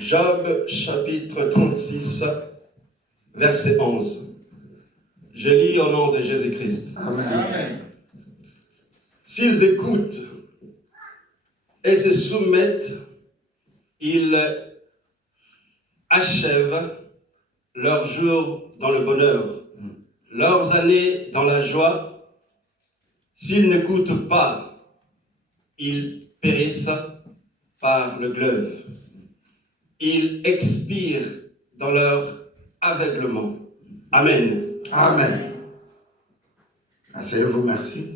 Job chapitre 36, verset 11. Je lis au nom de Jésus-Christ. Amen. S'ils écoutent et se soumettent, ils achèvent leurs jours dans le bonheur, leurs années dans la joie. S'ils n'écoutent pas, ils périssent par le glaive. Ils expirent dans leur aveuglement. Amen. Amen. Asseyez-vous, merci.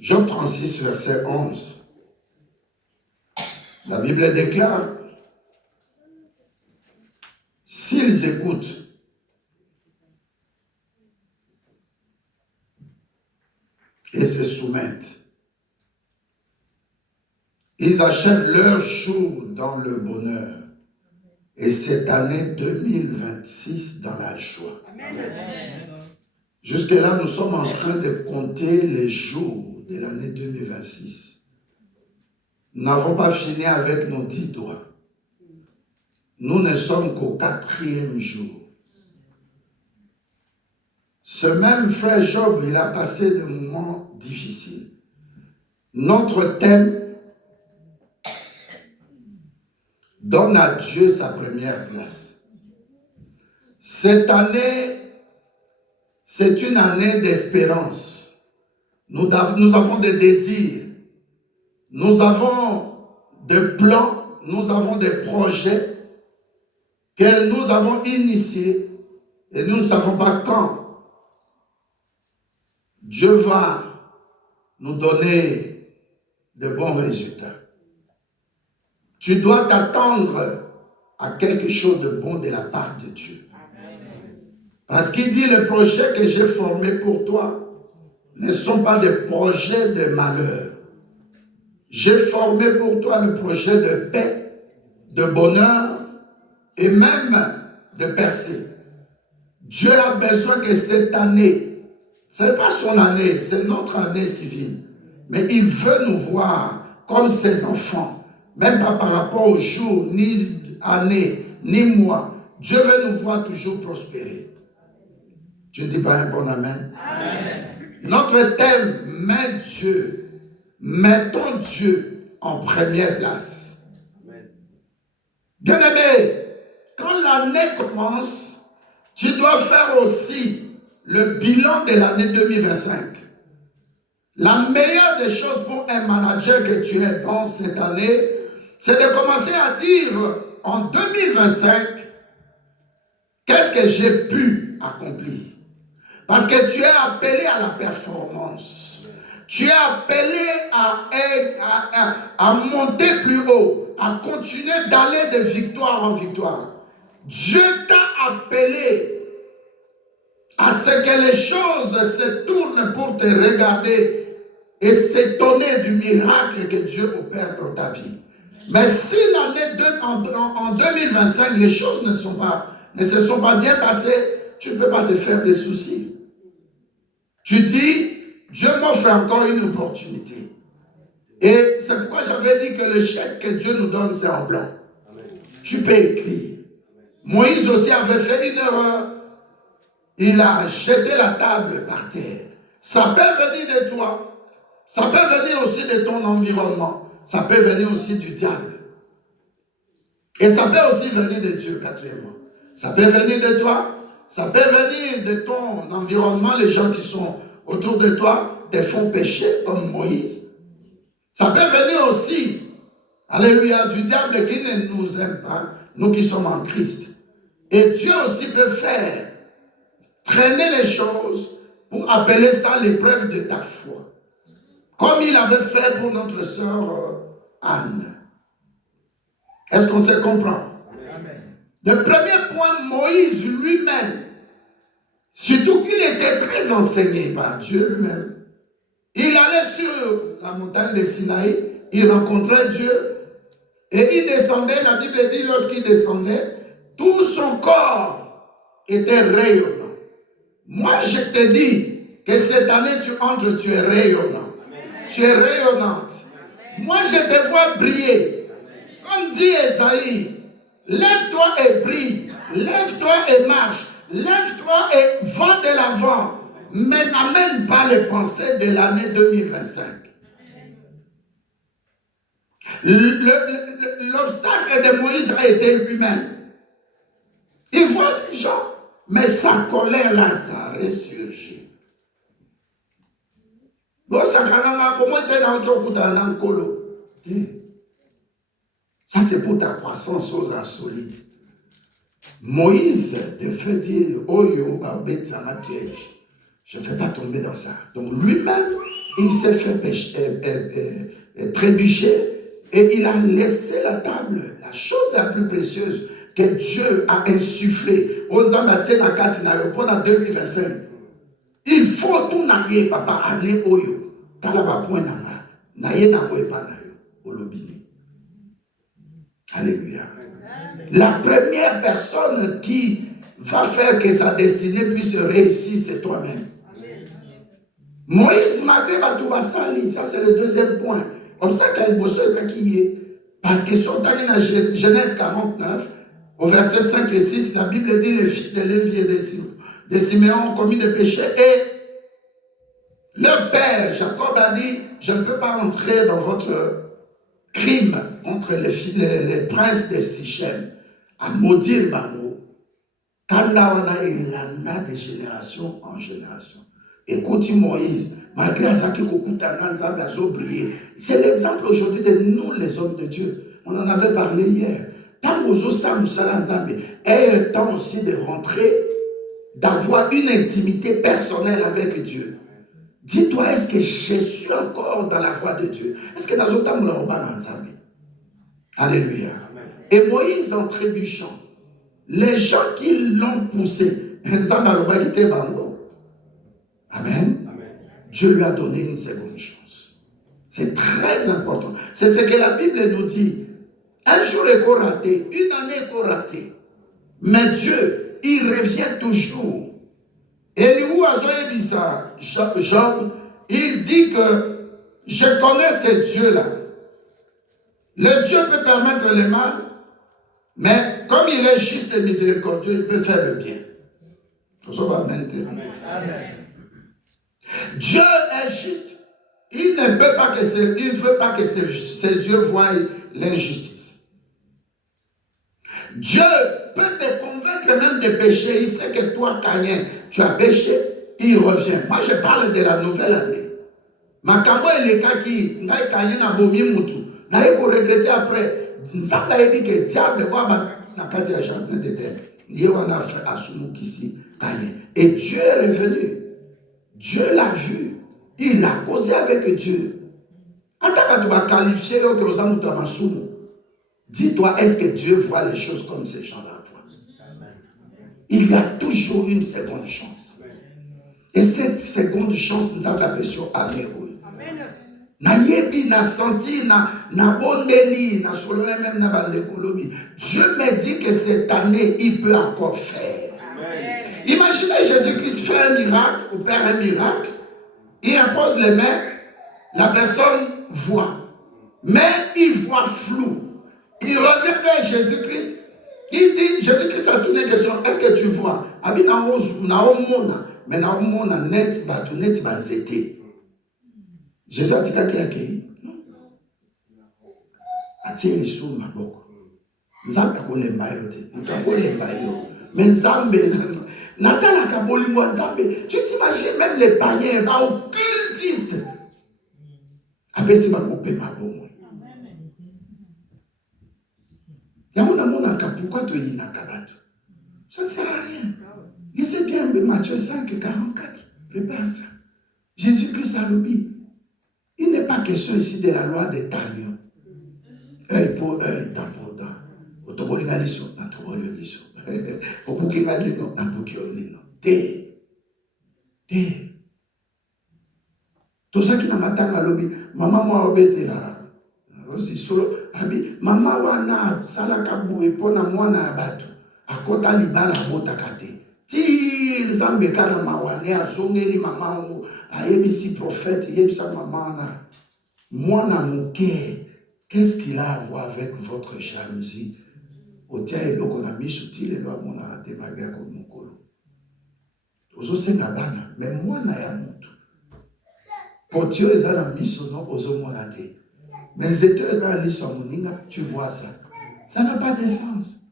Job 36, verset 11. La Bible déclare, s'ils écoutent, et se soumettent, ils achèvent leur jour dans le bonheur. Et cette année 2026 dans la joie. Amen. Jusque-là, nous sommes en train de compter les jours de l'année 2026. Nous n'avons pas fini avec nos 10 doigts. Nous ne sommes qu'au 4e jour. Ce même frère Job, il a passé des moments difficiles. Notre thème, donne à Dieu sa première place. Cette année, c'est une année d'espérance. Nous avons des désirs. Nous avons des plans. Nous avons des projets que nous avons initiés et nous ne savons pas quand. Dieu va nous donner de bons résultats. Tu dois t'attendre à quelque chose de bon de la part de Dieu. Parce qu'il dit, le projet que j'ai formé pour toi ne sont pas des projets de malheur. J'ai formé pour toi le projet de paix, de bonheur et même de percée. Dieu a besoin que cette année, ce n'est pas son année, c'est notre année civile. Mais il veut nous voir comme ses enfants. Même pas par rapport aux jours, ni années, ni mois. Dieu veut nous voir toujours prospérer. Tu ne dis pas un bon amen? Amen. Notre thème, mets Dieu. Mettons Dieu en première place. Bien-aimé, quand l'année commence, tu dois faire aussi le bilan de l'année 2025. La meilleure des choses pour un manager que tu es dans cette année, c'est de commencer à dire en 2025, qu'est-ce que j'ai pu accomplir? Parce que tu es appelé à la performance. Tu es appelé à monter plus haut, à continuer d'aller de victoire en victoire. Dieu t'a appelé à ce que les choses se tournent pour te regarder et s'étonner du miracle que Dieu opère dans ta vie. Mais si l'année en 2025, les choses ne se sont pas bien passées, tu ne peux pas te faire des soucis. Tu dis, Dieu m'offre encore une opportunité. Et c'est pourquoi j'avais dit que le chèque que Dieu nous donne, c'est en blanc. Amen. Tu peux écrire. Moïse aussi avait fait une erreur. Il a jeté la table par terre. Ça peut venir de toi. Ça peut venir aussi de ton environnement. Ça peut venir aussi du diable. Et ça peut aussi venir de Dieu, quatrièmement. Ça peut venir de toi. Ça peut venir de ton environnement, les gens qui sont autour de toi, te font pécher comme Moïse. Ça peut venir aussi, alléluia, du diable qui ne nous aime pas, nous qui sommes en Christ. Et Dieu aussi peut faire traîner les choses pour appeler ça l'épreuve de ta foi. Comme il avait fait pour notre sœur Anne. Est-ce qu'on se comprend? Amen. Le premier point, Moïse lui-même, surtout qu'il était très enseigné par Dieu lui-même, il allait sur la montagne de Sinaï, il rencontrait Dieu, et il descendait, la Bible dit, lorsqu'il descendait, tout son corps était rayonnant. Moi, je te dis que cette année, tu entres, tu es rayonnant. Amen. Tu es rayonnante. Amen. Moi, je te vois briller. Comme dit Esaïe, lève-toi et brille. Lève-toi et marche. Lève-toi et va de l'avant. Mais n'amène pas les pensées de l'année 2025. L'obstacle de Moïse a été lui-même. Il voit les gens, mais sa colère là, ça ressurgit. Ça, c'est pour ta croissance aux insolites. Moïse devait dire, oh yo, ça m'a piège. Je ne vais pas tomber dans ça. Donc lui-même, il s'est fait trébucher et il a laissé la table, la chose la plus précieuse que Dieu a insufflée. On nous a mis dans 2025. Il faut tout naïe, papa, année oyo. Talaba point nanga. Naïe na koe pa nayo. Olobini. Alléluia. La première personne qui va faire que sa destinée puisse réussir, c'est toi-même. Moïse malgré Batouba Sali, ça c'est le deuxième point. Comme ça qu'elle bosse qui est. Parce que sur dans Genèse 49, au verset 5 et 6, la Bible dit les filles de Lévi et de Siméon ont commis des péchés et leur père, Jacob, a dit, je ne peux pas entrer dans votre crime entre les princes de Sichem à maudire Bango. Kandawana il en a de génération en génération. Écoute Moïse, malgré ça qui c'est l'exemple aujourd'hui de nous les hommes de Dieu. On en avait parlé hier. Et le temps aussi de rentrer, d'avoir une intimité personnelle avec Dieu. Dis-toi, est-ce que je suis encore dans la voie de Dieu? Est-ce que dans le temps, alléluia. Et Moïse en trébuchant, les gens qui l'ont poussé, Amen. Dieu lui a donné une seconde chance. C'est très important. C'est ce que la Bible nous dit. Un jour est raté, une année est ratée. Mais Dieu, il revient toujours. Et Job, il dit que je connais ce Dieu-là. Le Dieu peut permettre le mal, mais comme il est juste et miséricordieux, il peut faire le bien. Amen. Dieu est juste. Il ne veut pas que ses yeux voient l'injustice. Dieu peut te convaincre même de pécher. Il sait que toi, Caïn, tu as péché, il revient. Moi, je parle de la nouvelle année. Makambo et les cas qui, Caïn a bomi moutou. N'a pas regretter après. Ça a dit que le diable voit n'a qu'à dire jardin d'Éden. Il a fait Asumou ici, Caïn. Et Dieu est revenu. Dieu l'a vu. Il a causé avec Dieu. En tant que tu vas qualifier, dis-toi, est-ce que Dieu voit les choses comme ces gens-là voient? Il y a toujours une seconde chance. Et cette seconde chance, nous avons appelé sur Amen. Na senti, na bondeli, na solone même na bande kolobi. Dieu me dit que cette année, il peut encore faire. Amen. Imaginez Jésus-Christ fait un miracle, opère un miracle, il impose les mains, la personne voit. Mais il voit flou. Il revient vers Jésus-Christ. Il dit, Jésus-Christ a tourné une question, est-ce que tu vois? Abi na omona, mais na omona net batu net banzete. Jésus a dit qu'il a accueilli. Non. Atiye sous ma boko. Nzambe kolemba yo te. Kolemba yo. Mais Nzambe Natala kabolingo Nzambe. Tu t'imagines même les païens, ba occultistes. Abesi ba kopé ma bomo. Yamona mona ka pourquoi tu yina kabatu? Ça ne sert à rien. Lisez bien Matthieu 5, 44. Prépare ça. Jésus-Christ a l'obéi. Il n'est pas question ici de la loi des talions. Œil pour œil, dent pour dent. Otobolinaliso, natoboliso. Obukingalino, nabukiolino. Té. Tout ça qui n'a pas tant à l'obéi. Maman m'a obéi là. Aussi solo. Abi, maman wana, salakabu, et pona mwana abatu. Akota libala bota kate. Ti zambe kana mawane azongeli maman. Ayebisi prophète, yebisa maman. Moi, dans mon cœur, qu'est-ce qu'il a à voir avec votre jalousie? Au tien et l'eau qu'on a mis sous-il et l'eau qu'on a démarré comme mon colo. Ozo senabana, mais moi, na ya mutu. Pour Dieu, ils ont mis son nom aux hommes monate. Mais c'est eux, ils ont mis son nom, tu vois ça. Ça n'a pas de sens.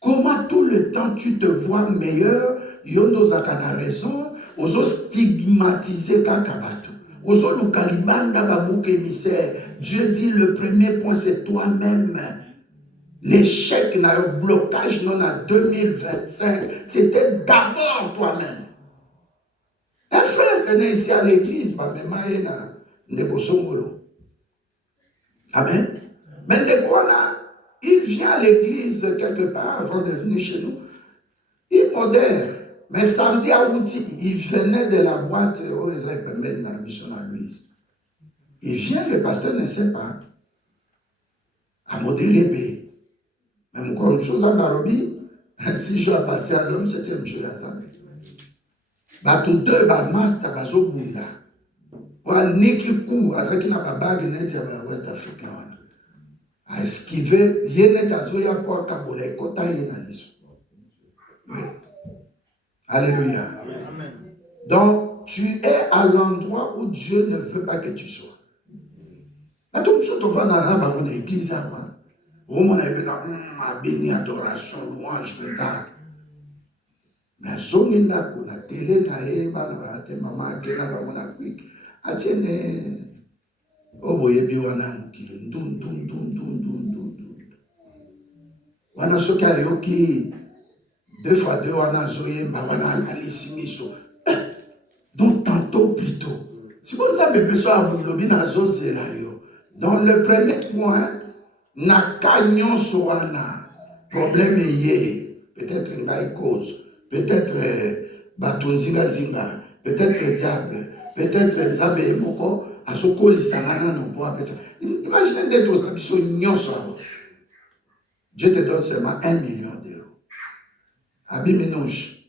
Comment tout le temps tu te vois meilleur, yondo zakana raison, ozo stigmatiser kakabatu. Ozo lukalibanda babouke émissaire. Dieu dit le premier point c'est toi-même. L'échec, le blocage non à 2025, c'était d'abord toi-même. Un frère venait ici à l'église, amen. Mais il vient à l'église quelque part avant de venir chez nous. Il modère. Mais samedi à Outi, il venait de la boîte où ils avaient permis la mission à l'église. Il vient, le pasteur ne sait pas. À modérer. Même comme chose en Nairobi, si je appartient à l'homme, c'était un jeu à Zambie. Bato deux, master, bazo bunda. Wa niki ku, azaki na babague net ya West Africa. A esquiver, yenet azoya por kabole, kota yena liso. Alléluia. Amen. Donc, tu es à l'endroit où Dieu ne veut pas que tu sois. Bato msoto va na raba mon église à moi. On a béni, adoration, louange, pétard. Mais zongi na kuna télé na e bana ba te mama ke na ba mona quick atiene oboye bi wana mukilo ndum wana soka yoki 2 fois 2 wana zoye mba wana alisimiso donc tantôt plutôt si vous avez besoin à vous lobi na zozela yo dans le premier point na kanyon so wana problème yé peut-être une cause. Peut-être Batunzinga Zinga, peut-être Diable, peut-être Zabe Moko, à ce qu'on s'angana non pas. Imaginez d'être aux ambitions nyonso. Dieu te donne seulement 1 million d'euros. Abi ménage,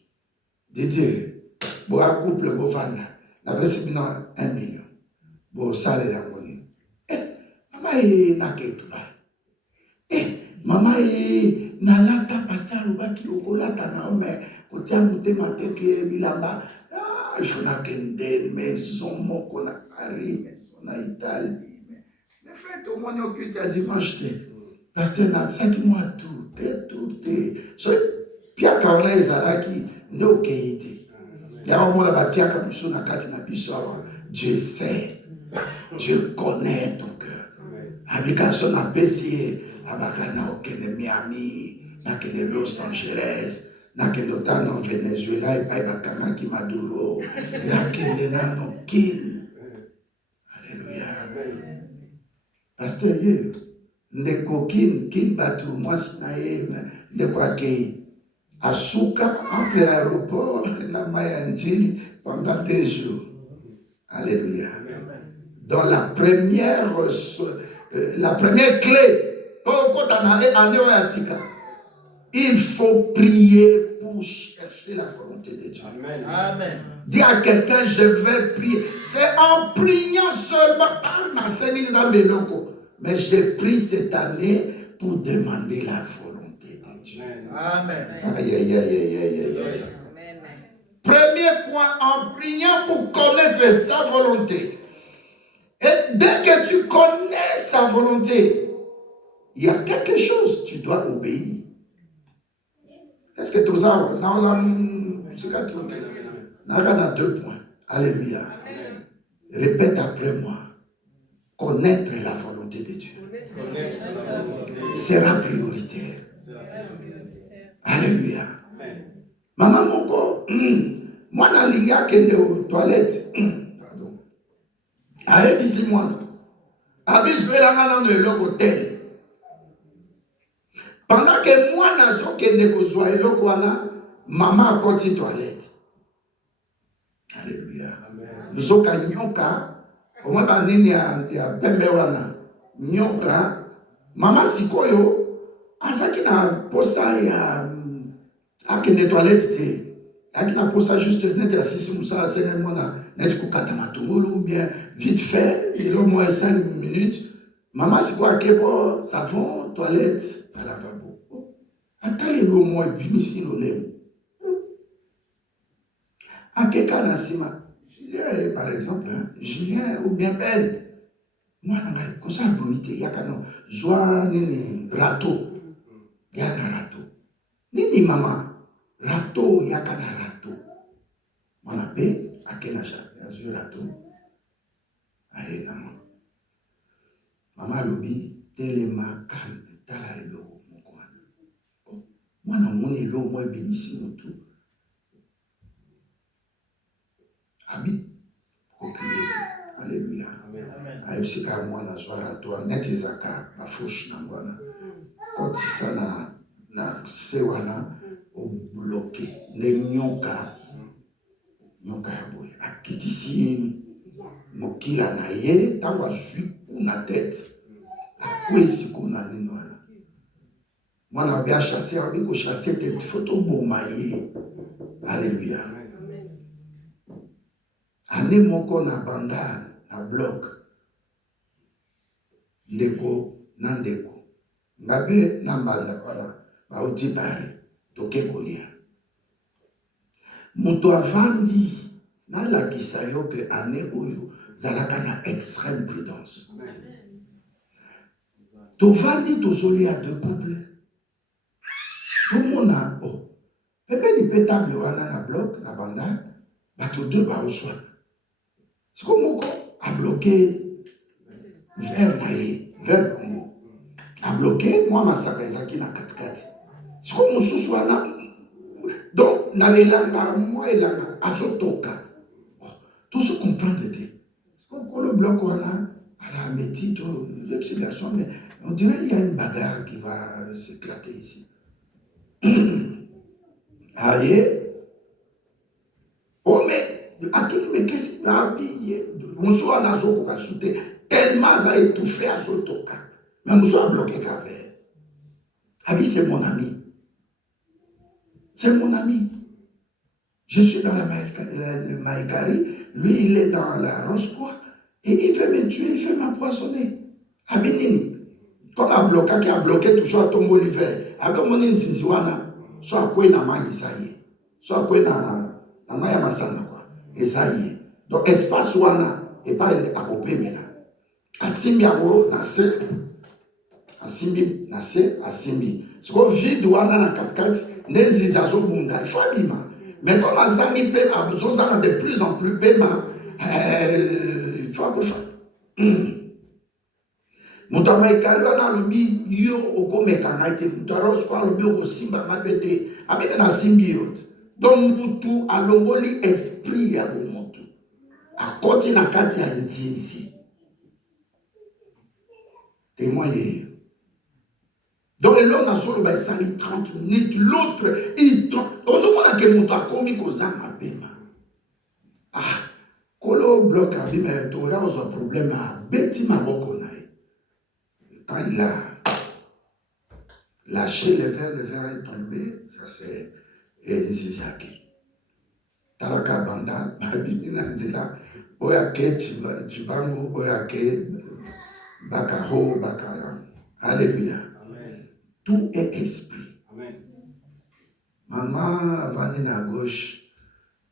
Didier, bon à couple, bon fan, n'avait si bien 1 million. Bon salaire la monnaie. Maman est naké tout bas. Maman est nalata pasteur Lubaki okolata na mais kotia mutema teke bilamba il faut na kende maison moko na Paris maison na Italie mais frère tout le monde qui a dimanche pasteur na saki moi tout so pia kaona ezalaki ndo keiti ya mona ba pia ka muso na kati na biso awa Dieu sait Dieu connaît ton cœur habitation na pesier abakana okene Miami nakene Los Angeles nakene otano Venezuela epai bakanga ki Maduro nakene nano kin alléluia pasteur ye ndeko kin batu mwasi na ye ndeko akei asuka entre l'aéroport na Mayanjili pendant 2 jours alléluia dans la première clé il faut prier pour chercher la volonté de Dieu. Amen. Dis à quelqu'un, je vais prier. C'est en priant seulement, mais j'ai pris cette année pour demander la volonté de Dieu. Amen. Aïe, aïe, aïe, aïe, aïe. Premier point, en priant pour connaître sa volonté. Et dès que tu connais sa volonté, il y a quelque chose, tu dois obéir. Est-ce que tu as 2 points. Alléluia. Répète après moi. Connaître la volonté de Dieu sera prioritaire. Alléluia. Maman moko, moi na linga kende aux toilettes. Pardon. Aye disi moi. Abis belanga na le hôtel. Pendant que moi, maman a continué toilette. Alléluia. Nous sommes à Nyoka. Au moins, il y a Pembewana. Nyoka. Maman Sikoyo. Asaki na posa ya akende toilette. Akina pour ça juste net assisi Moussa c'est moi net ko katamatungulu ou bien vite fait, il a au moins 5 minutes. Maman c'est quoi que bon savon, toilette, à lavabo. Akali au moins binisi lolem. Akeka nasima. Julien par exemple, hein, Julien ou bien Ben. Moi na ngai ko sa bruité yakano joa nini rato. Yana rato. Nini mama rato yakana rato. Mon appel à quel achat? Azur rato. Aïe maman. Maman lobi tellement calme tala elo mon coin. Moi na mon elo moi bénissi mon tout. Abi Alléluia. Aïe c'est car moi na joa rato net ezaka ba fouche na ngwana. Quand ça na sewana au bloqué ne nyoka nyoka ya boye akitisi mokila na ye tango azwi kuna tete akwesi kuna nini wana mwana abe achase abe kochase te fo toboma ye. Alléluia. Ane moko na banda na bloc ndeko na ndeko ngabe na mbanda wana bauti pari toke kolia moto avandi nalakisa yo ke ane oyo zalaka na extrême prudence. Tovandi tozolia deux couples tomona o pembeni pe table wana na bloc na banda bato deux baoswana siko moko abloke verre na ye verre bongo abloke mwa masaka ezaki na katikati siko mosusu wana donc na elanga mwa elanga azotoka tout se comprendre te siko le bloc wana aza meti to l'observation mais on dirait il y a une bagarre qui va s'éclater ici. Aïe. Oh mais à tout mais qu'est-ce qu'il a habillé Moussa n'a pas qu'à sauter tellement ça a étouffé à Zotoka mais Moussa a bloqué Kaver. Abi c'est mon ami. C'est mon ami. Je suis dans le Maïkari, lui il est dans la Rose-Croix et il veut me tuer, il veut m'empoisonner. Abi nini. Comme un bloqué qui a bloqué toujours à tomber l'hiver. Abi mon insinziwana soit quoi na ma isaïe. Soit quoi na ma ya masana quoi. Isaïe. Donc espace wana et pas à couper maintenant. Asimbi abo na se asimbi na se asimbi. Ce qu'on vit wana na 4-4 nenziza zo bunda. Il faut abima. Mais comme Azami paie, de plus en plus paiement, il faut que ça. Mutama ikalwa lobi yo okomeka na ite mutaro kwa lobi okosimba mabete abene na symbiote donc mutu alongoli esprit ya bomotu akoti na kati ya nzinzi témoigner donc l'on a solo ba sali 30 minutes l'autre il ozomona ke mutu akomi kozama pema kolo bloc abi mais to ya ozo problème a beti maboko na. Quand il a lâché le verre est tombé, ça c'est Zizaki. Taraka Banda, Babi Nazila, Oyake Chibango, Oyake Bakaro, Bakara. Alléluia. Tout est esprit. Amen. Maman vani à gauche,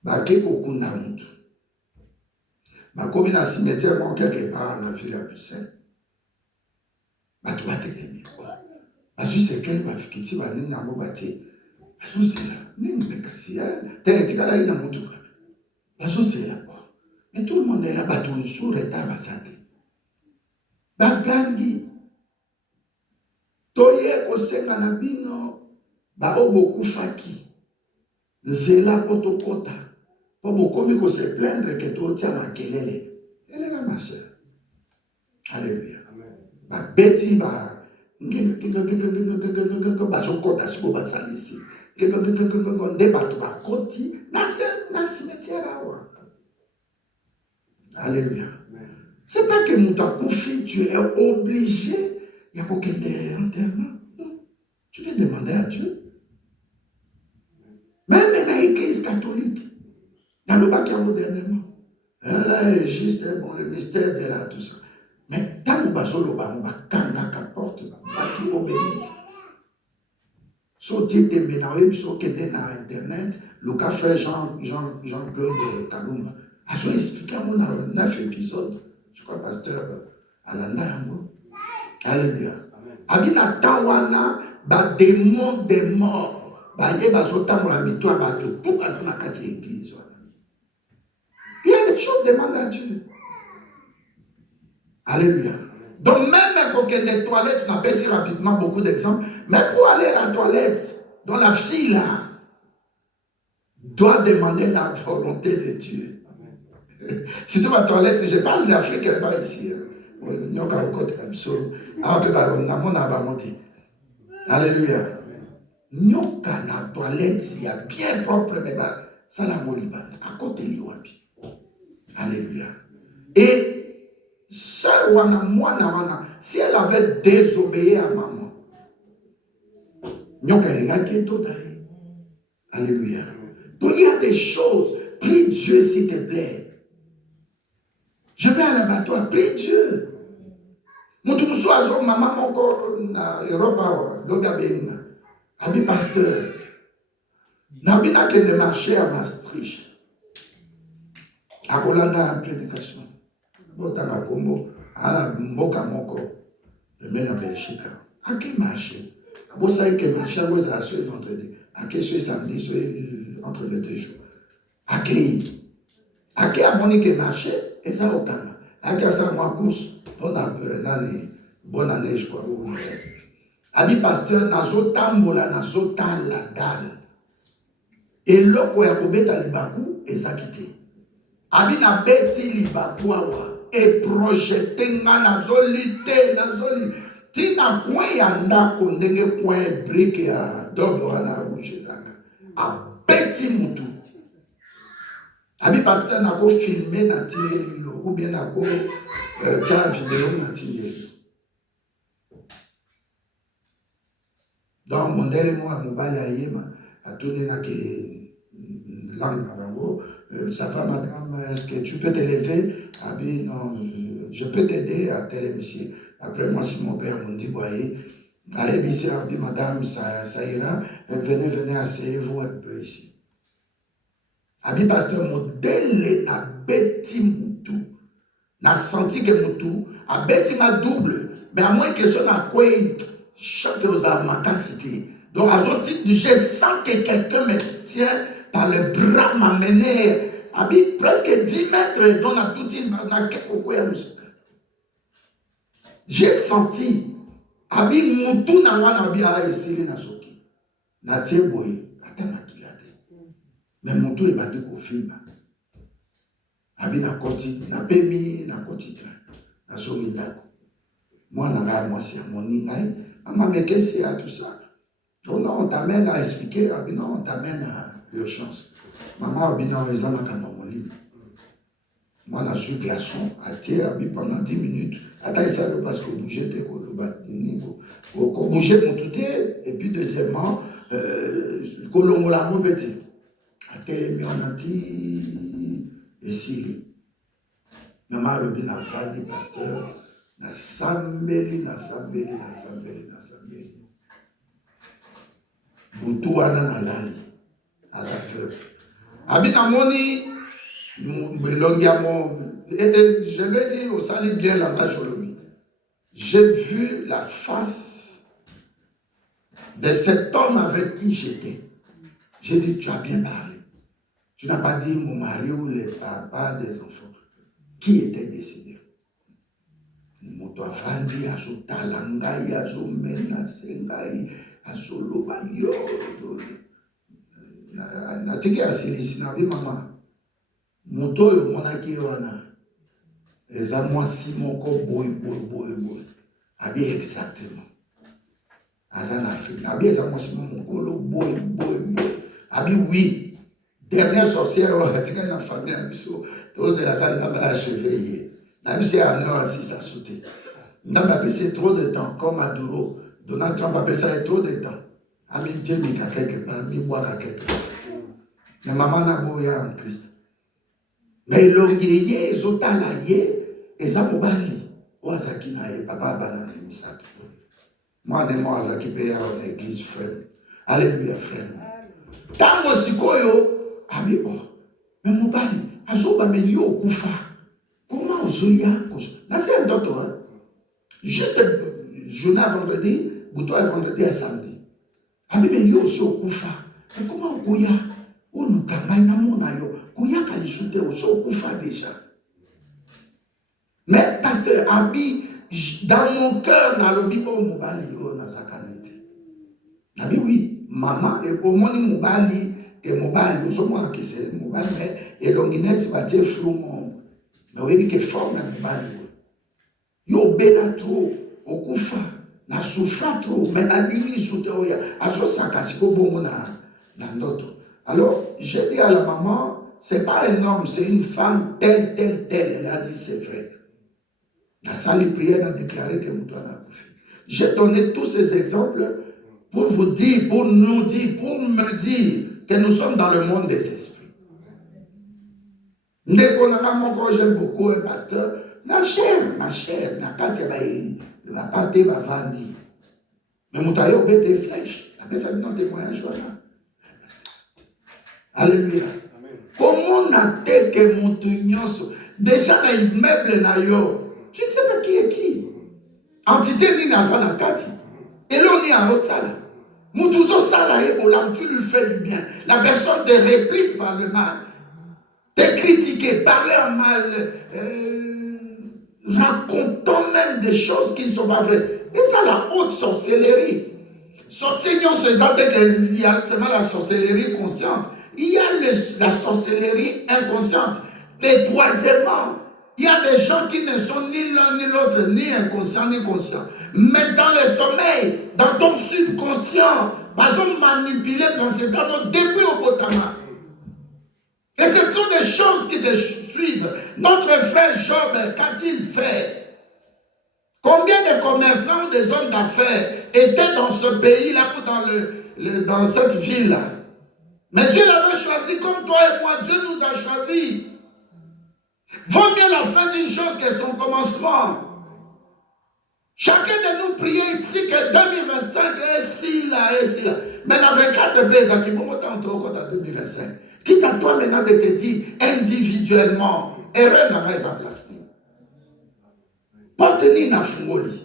Bake Kokunda Mutu. Bakomi na cimetière, mon quelque part en ville à Bruxelles. Batwa tekemi kwa azu sekele bafikiti banini amo bati azuzela nini mekasi te tikala ina mutuka azuzela kwa mais tout le monde est là batu sur état basate bagangi toye kosenga na bino ba obokufaki nzela potokota po bokomi ko se plaindre que to tia makelele elela ma sœur. Alléluia. Ba beti ba bazokota siko basalisi nde bato bakoti na cimetière awa. Alléluia. C'est pas que mutu akufi tu es obligé ya kokende enterrement. Tu veux demander à Dieu. Même na église catholique. Dans le bac, il y a modernement. Là, est juste bon, le mystère de là, tout ça. Mais tant que vous avez un porte, vous avez bénite. Sauter des ménages, sauter dans Internet, le café Jean-Claude Kalumba. Je vais expliquer à 9 épisodes. Je crois, pasteur Alanda. Alléluia. Abina Tawana, démon des morts. Il y a des choses qui demandent à Dieu. Alléluia. Donc même quand il y a des toilettes, on a baissé rapidement beaucoup d'exemples, mais pour aller à la toilette, dans la file là, doit demander la volonté de Dieu. Si tu vas à la toilette, je parle d'Afrique, pas ici. Alléluia. Nyoka na toilette, il y a bien propre, mais ça la molibande. À côté de l'Iwabi. Alléluia. Et sœur Wana, si elle avait désobéi à maman, nyoka n'a qu'à tout. Alléluia. Donc il y a des choses. Prie Dieu s'il te plaît. Je vais à l'abattoir, prie Dieu. Mon tout soir, maman encore na Europa, l'Ogabenga. Abi pasteur. Nabina qui ne marchait à Maastricht. À Kolanda, prédication. Botanga Kombo, à la Mboka Moko, le mène à Belgique. À qui marché? Vous savez que marché, vous avez ce vendredi. À qui ce samedi, entre les 2 jours. À qui? À qui a monique marché? Et ça, au Tana. À qui a ça, moi, course? Bonne année, je crois. Abi pasteur, nazo tambola, nazo tal la dalle. Et là, pour Yakobeta Libaku, et ça quitté. Abi na beti Libaku awa. Et projeté nga nazo lité, nazo lité. Tina coin yanda kondenge coin brique ya dobo wana rouge zaka. A beti mutu. Abi pasteur na ko filmer na tiye ou bien na ko tiens vidéo na tiye. Donc, mon dernier mot à Mobali Ayema a tourné dans la langue d'Abango. Sa femme, madame, est-ce que tu peux t'élever? Ah bien, non, je peux t'aider à tel monsieur. Après, moi, si mon père m'a dit, voyez, madame, ça ira. Venez, asseyez-vous un peu ici. Abi pasteur, modèle na beti mutu. Na senti que mutu, a beti ma double. Mais à moins que ce n'a quoi. Chaque chose a ma capacité. Donc, à ce titre, je sens que quelqu'un me tient par le bras, m'a mené à presque 10 mètres dans la toute une. J'ai senti. Abi mutu na wana bi a esiri na soki. Na tie boy, ata makilate. Mais mutu e bandi ko filma. Abi na koti, na pemi, na koti train. Na soki ndako. Moi, moi, c'est mon ninaï. Maman, mais qu'est-ce qu'il y a tout ça? Oh non, on t'amène à expliquer. Ah, non, on t'amène à l'urgence. Maman, non, ils en ont qu'à mon lit. Moi, on a su glaçon à terre pendant 10 minutes. Attends, ça veut parce qu'on bougeait des qu'on bougeait mon tout et puis deuxièmement, qu'on l'a mauvais. À terre, on a dit, et si, maman, le bien a dit, pasteur. Na sambeli. Butu wana na lali. Asa veuve. Abina moni, je l'ai dit au salut bien là-bas, j'ai vu la face de cet homme avec qui j'étais. J'ai dit, tu as bien parlé. Tu n'as pas dit mon mari ou le papa des enfants. Qui était décidé? Moto afandi azotala ngai azomenase ngai azoloba yo natiki asilisi na bi mama moto oyo monaki wana eza mwasi moko boy abi exactement aza na Afrique abi eza mwasi mokolo boy abi oui dernière sorcière atika na famille abiso tozelaka nzambe achevé. Même si à 9 à 6 à sauter. Nous avons passé trop de temps, comme Maduro. Donald Trump a passé trop de temps. Ami Dieu, quelque part, mi boire quelque part. Mais maman n'a pas en Christ. Mais l'ongéye, ils ont talaye, et ça m'a bali. Ouazaki na ye, papa banane misato. Moi, de moi, Ouazaki paye à l'église, frère. Alléluia, frère. Tango sikoyo, abi oh. Mais mon bali, azoba me yo kufa. Comment ozoya koso? Là, c'est un d'autre, hein. Juste, journée à vendredi, bouton à vendredi à samedi. Abi me yo so kufa. Mais comment okoya? O lukanga na mona yo. Koya kalisute o so kufa déjà. Mais pasteur Abi, dans mon cœur, na lobi o mobali yo na zakanete. Abi oui, maman et au moni mobali et mobali, nous sommes qui c'est mobali et longinette va te flou mon. Mais oui que forme mobali. Yo bena trop o kufa na souffra trop mais na limi soute oya aso sakasi ko bongo na ndoto. Alors, j'ai dit à la maman, c'est pas un homme, c'est une femme telle. Elle a dit, c'est vrai. La salle de prière a déclaré que Moutoua a couché. J'ai donné tous ces exemples pour vous dire, pour nous dire, pour me dire que nous sommes dans le monde des esprits. Dès qu'on a mon j'aime beaucoup un pasteur, ma chère, na kati va pas te vandi. Mais Moutoua a obéi des flèches. Après ça, non témoignage, voilà. Alléluia. Amen. Comment n'a-t-il que mon tugnonso déjà dans l'immeuble na yo, tu ne sais pas qui est qui. Entité ni nazana kati. Et là on est en haute salle. Moutouzo sala et bolam, tu lui fais du bien. La personne te réplique par le mal, te critiquer, parler en mal, racontant même des choses qui ne sont pas vraies. Et ça la haute sorcellerie. Sorcellerie, c'est seulement la sorcellerie consciente. Il y a la sorcellerie inconsciente. Et troisièmement, il y a des gens qui ne sont ni l'un ni l'autre, ni inconscients ni conscients. Mais dans le sommeil, dans ton subconscient, ils ont manipulé notre début au Botama. Et ce sont des choses qui te suivent. Notre frère Job, qu'a-t-il fait? Combien de commerçants, des hommes d'affaires étaient dans ce pays-là, dans cette ville-là? Mais Dieu l'avait choisi comme toi et moi. Dieu nous a choisis. Vaut mieux la fin d'une chose que son commencement. Chacun de nous priait ici que 2025 est si là, est si là. Mais dans 24 pays, qui vont monter en 2025. Quitte à toi maintenant de te dire individuellement, erreur n'a pas sa place. Porte-ni na fungoli.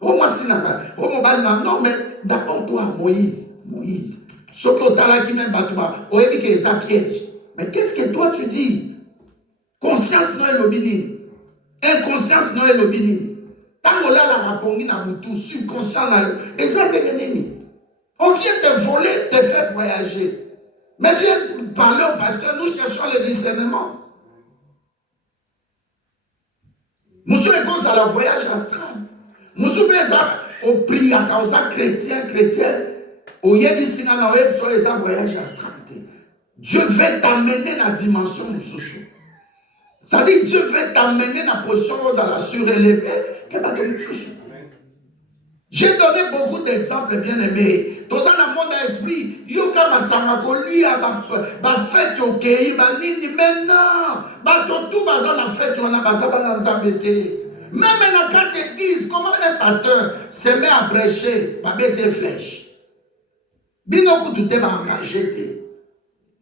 Au moins si n'a au mobile non, mais d'abord toi, Moïse. Ce que tu as là qui même battua, on dit que c'est un piège. Mais qu'est-ce que toi tu dis? Conscience non est l'obéni. Inconscience non est l'obéni. Tant qu'on a la rapongi na boutou, subconscient na et ça devient. On vient te voler, te faire voyager. Mais viens parler au pasteur, nous cherchons le discernement. Nous sommes à la voyage astral. Nous sommes au prix à cause chrétien. Au Yébissina, na web sur les voyages astral. Dieu veut t'amener dans la dimension de sous. Ça dit Dieu veut t'amener dans la position à la surélevée. J'ai donné beaucoup d'exemples bien aimés. Dans un monde d'esprit, yoka masamakoli ba fête au pays ba nini maintenant ba tout bazan la fête on a bazaba na nzambete. Même dans quatre églises, comment un pasteur se met à prêcher ba bête flèche. Bino kutu te ba engagé.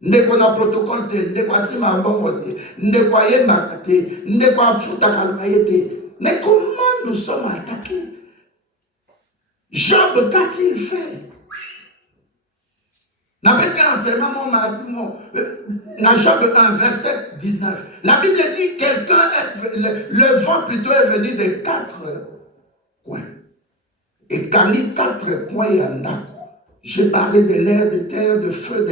Ndeko na protocole te, ndeko asima mbongo te, ndeko ayemba te, ndeko afuta kalmaye te. Mais comment nous sommes attaqués? Job, qu'a-t-il fait? N'a pas fait enseignement dans Job 1, verset 19. La Bible dit quelqu'un, le vent plutôt est venu de 4 coins. Et quand il 4 coins, il y en a. J'ai parlé de l'air, de terre, de feu,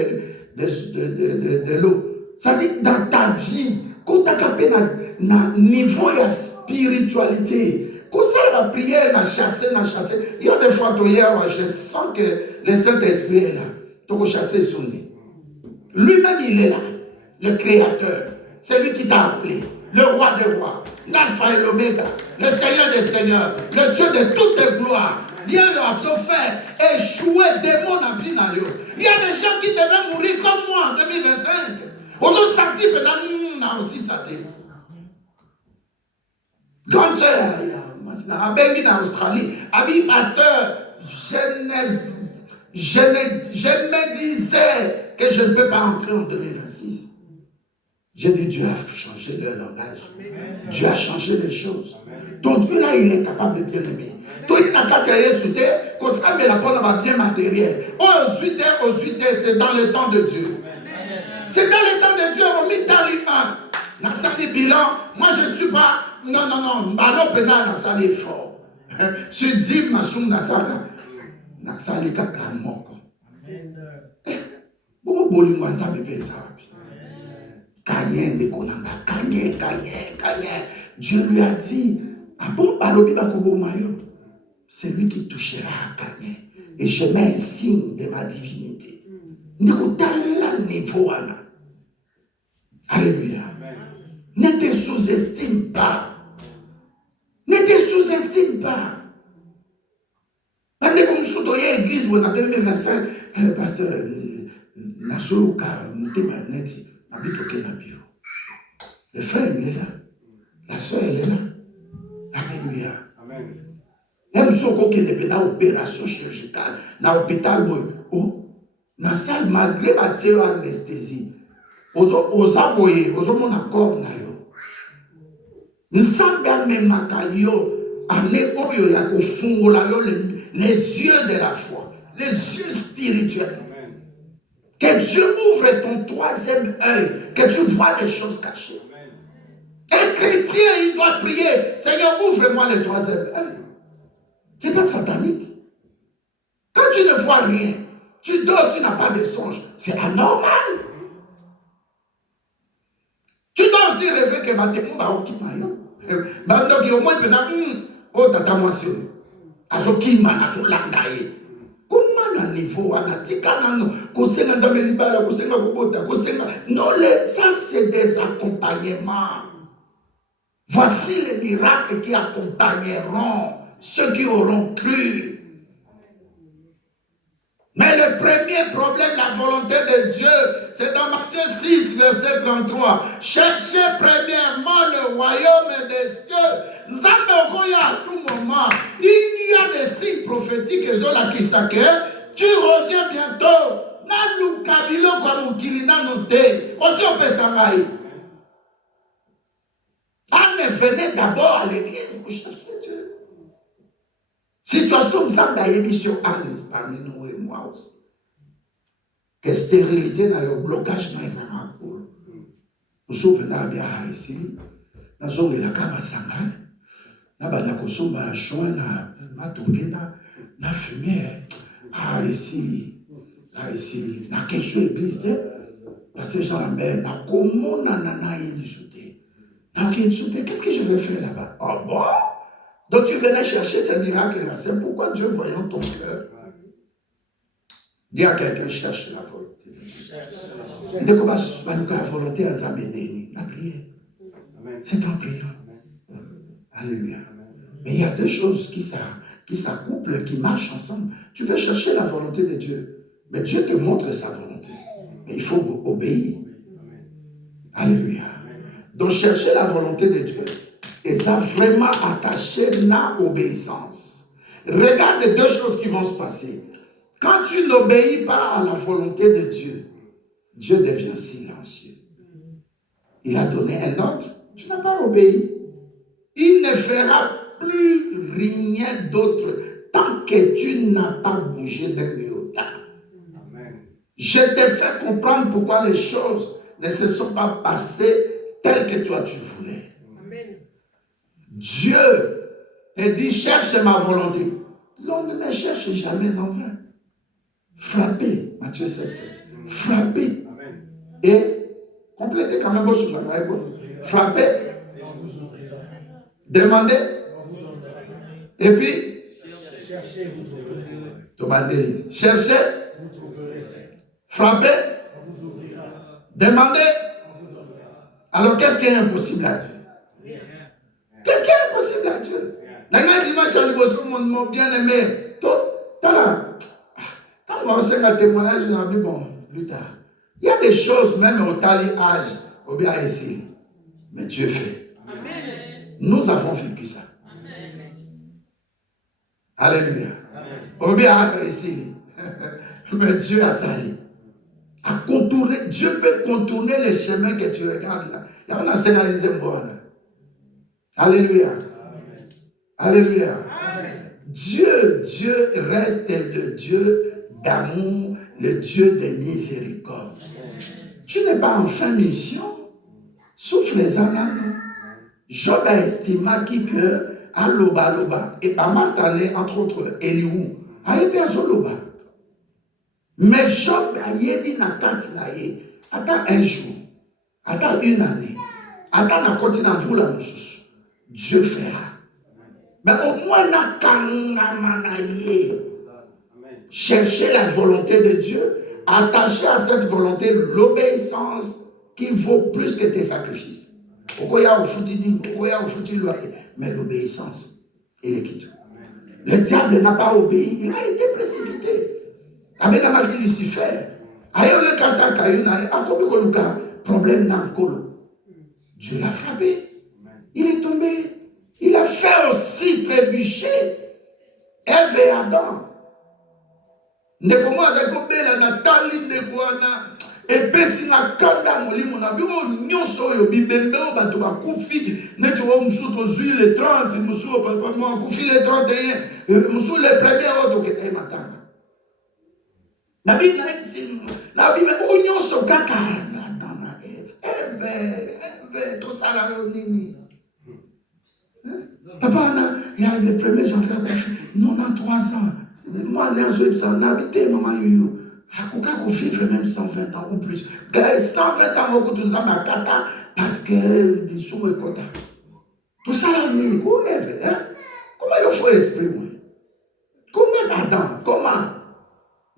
de l'eau. Ça dit dans ta vie, quand tu as capé dans niveau de spiritualité, quand ça va prier, na chasser. Il y a des fois, je sens que le Saint-Esprit est là. Tu vas chasser son nez. Lui-même, il est là. Le Créateur. C'est lui qui t'a appelé. Le roi des rois. l'alpha et l'oméga, le Seigneur des seigneurs, le Dieu de toutes les gloires. Il y a fait échouer des démons dans la vie. Il y a des gens qui devaient mourir comme moi en 2025. On a senti peut-être, on a aussi senti. Quand je en Australie, ami pasteur, je me disais que je ne peux pas entrer en 2026. J'ai dit, Dieu a changé le langage. Dieu a changé les choses. Ton Dieu là, il est capable de bien aimer. Toi, il n'a qu'à te souder, qu'on se met la bonne à bien matériel. C'est dans le temps de Dieu. C'est dans le temps de Dieu, on met talima. Dans le bilan, moi je ne suis pas. Non. Malo pena na sali fort. Je dis ma soum na sala. Na sali kaka moko. Bon bolingo nzambe pe sapi. Kanye de konanga, kanye. Dieu lui a dit, ah bon, balobi bakobo mayo. C'est lui qui touchera à Kanye. Et je mets un signe de ma divinité. Alléluia. Ne te sous-estime pas. Ne te sous-estime pas. Quand on soutoye l'église en 2025, pasteur, le frère, il est là. La soeur, elle est là. Alléluia. Amen. Même si on a une opération chirurgicale, dans l'hôpital, dans la salle, malgré la anesthésie, aux aboyés, aux hommes encore, nous sommes même les yeux de la foi, les yeux spirituels. Que Dieu ouvre ton troisième œil, que tu vois des choses cachées. Un chrétien, il doit prier, Seigneur, ouvre-moi le troisième œil. Ce n'est pas satanique. Quand tu ne vois rien, tu dors, tu n'as pas de songe. C'est anormal. Tu dois aussi rêver que ma démon va au Kimayo. Donc, au moins, oh, tata, moi, c'est. Azo Kimana, azo Langaye. Comment à niveau, à la Tikanano, Kosenga Zamelibala, Kosenga Bobota, Kosenga. Non, ça, c'est des accompagnements. Voici les miracles qui accompagneront ceux qui auront cru. Mais le premier problème, la volonté de Dieu, c'est dans Matthieu 6, verset 33. Cherchez premièrement le royaume des cieux. Nzambe à tout moment, il y a des signes prophétiques et zola qui s'accueillent. Tu reviens bientôt. Nanou kabilo kwa mukilina note. Aussi on peut s'envahir. Venez d'abord à l'église pour chercher Dieu. Situation de Zanda émission parmi nous et moi aussi. Que stérilité dans le blocage dans les amours. Nous sommes venus ici. Nous sommes venus à Sanga. Nous sommes venus à Chouin, na fumée. Ah, ici. Là, ici. Na question église. Parce que j'en ai na comment nanana y discuter. Qu'est-ce que je vais faire là-bas? Oh bon? Donc tu venais chercher ce miracle-là. C'est pourquoi Dieu, voyant ton cœur, dit à quelqu'un, cherche la volonté de Dieu. Dès qu'on va la volonté, elle va m'aider. La prière. C'est en priant. Alléluia. Mais il y a deux choses qui s'accouplent, qui marchent ensemble. Tu peux chercher la volonté de Dieu. Mais Dieu te montre sa volonté. Mais il faut obéir. Alléluia. Donc chercher la volonté de Dieu. Et ça vraiment attaché à l'obéissance. Regarde les deux choses qui vont se passer. Quand tu n'obéis pas à la volonté de Dieu, Dieu devient silencieux. Il a donné un ordre, tu n'as pas obéi. Il ne fera plus rien d'autre tant que tu n'as pas bougé d'un iota. Je t'ai fait comprendre pourquoi les choses ne se sont pas passées telles que toi tu voulais. Amen. Dieu te dit, cherche ma volonté. L'on ne me cherche jamais en vain. Frappez, Matthieu 7. Frappez. Amen. Et complétez quand même sur la Bible. Frappez. Demandez. Et puis, cherchez, vous trouverez. Cherchez. Vous trouverez. Frappez. Vous ouvrirez. Demandez. Alors qu'est-ce qui est impossible à Dieu? servir à Dieu. Nanga dimanche à l'époque, mon bien-aimé, tout, quand on va faire un témoignage, on a dit, bon, plus tard. Il y a des choses, même au tali âge, au bien ici. Mais Dieu fait. Amen. Nous avons vécu ça. Amen. Alléluia. Au bien ici. Mais Dieu a sali. À contourner, Dieu peut contourner les chemins que tu regardes là. Il y a un scénarisé bon. Alléluia. Amen. Alléluia. Amen. Dieu reste le Dieu d'amour, le Dieu de miséricorde. Amen. Tu n'es pas en fin de mission. Souffle les ananas. Job a estimé qu'il peut à loba. Et pas mal d'aller, entre autres, Eliou. A été à loba. Mais Job a dit na kanti attends un jour, attends une année, attends na continent vous la moussous. Dieu fera. Mais au moins na kangamanaye. Chercher la volonté de Dieu, attacher à cette volonté l'obéissance qui vaut plus que tes sacrifices. Mais l'obéissance, il est quitte. Le diable n'a pas obéi, il a été précipité. Avec la magie Lucifer, problème dans le colo. Dieu l'a frappé. Il est tombé. Il a fait aussi trébucher Ève et Adam. Ndeko mwaza kobela na tali ndeko wana epesi na kanda molimo na biko nyonso oyo bibembe o bato bakufi neti o musu tozwi le 30 musu papa kufi le 31 musu le premier o tokete matanga na bibi na bibi o nyonso kaka Adam na Ève to sala yo nini papa na ya le premier janvier kufi 93 ans. Moi, j'ai habité, maman, je vivre même 120 ans ou plus. 120 ans, tu nous as kata parce que les sous est content. Tout ça, là, comment il faut exprimer? Comment Adam? Comment?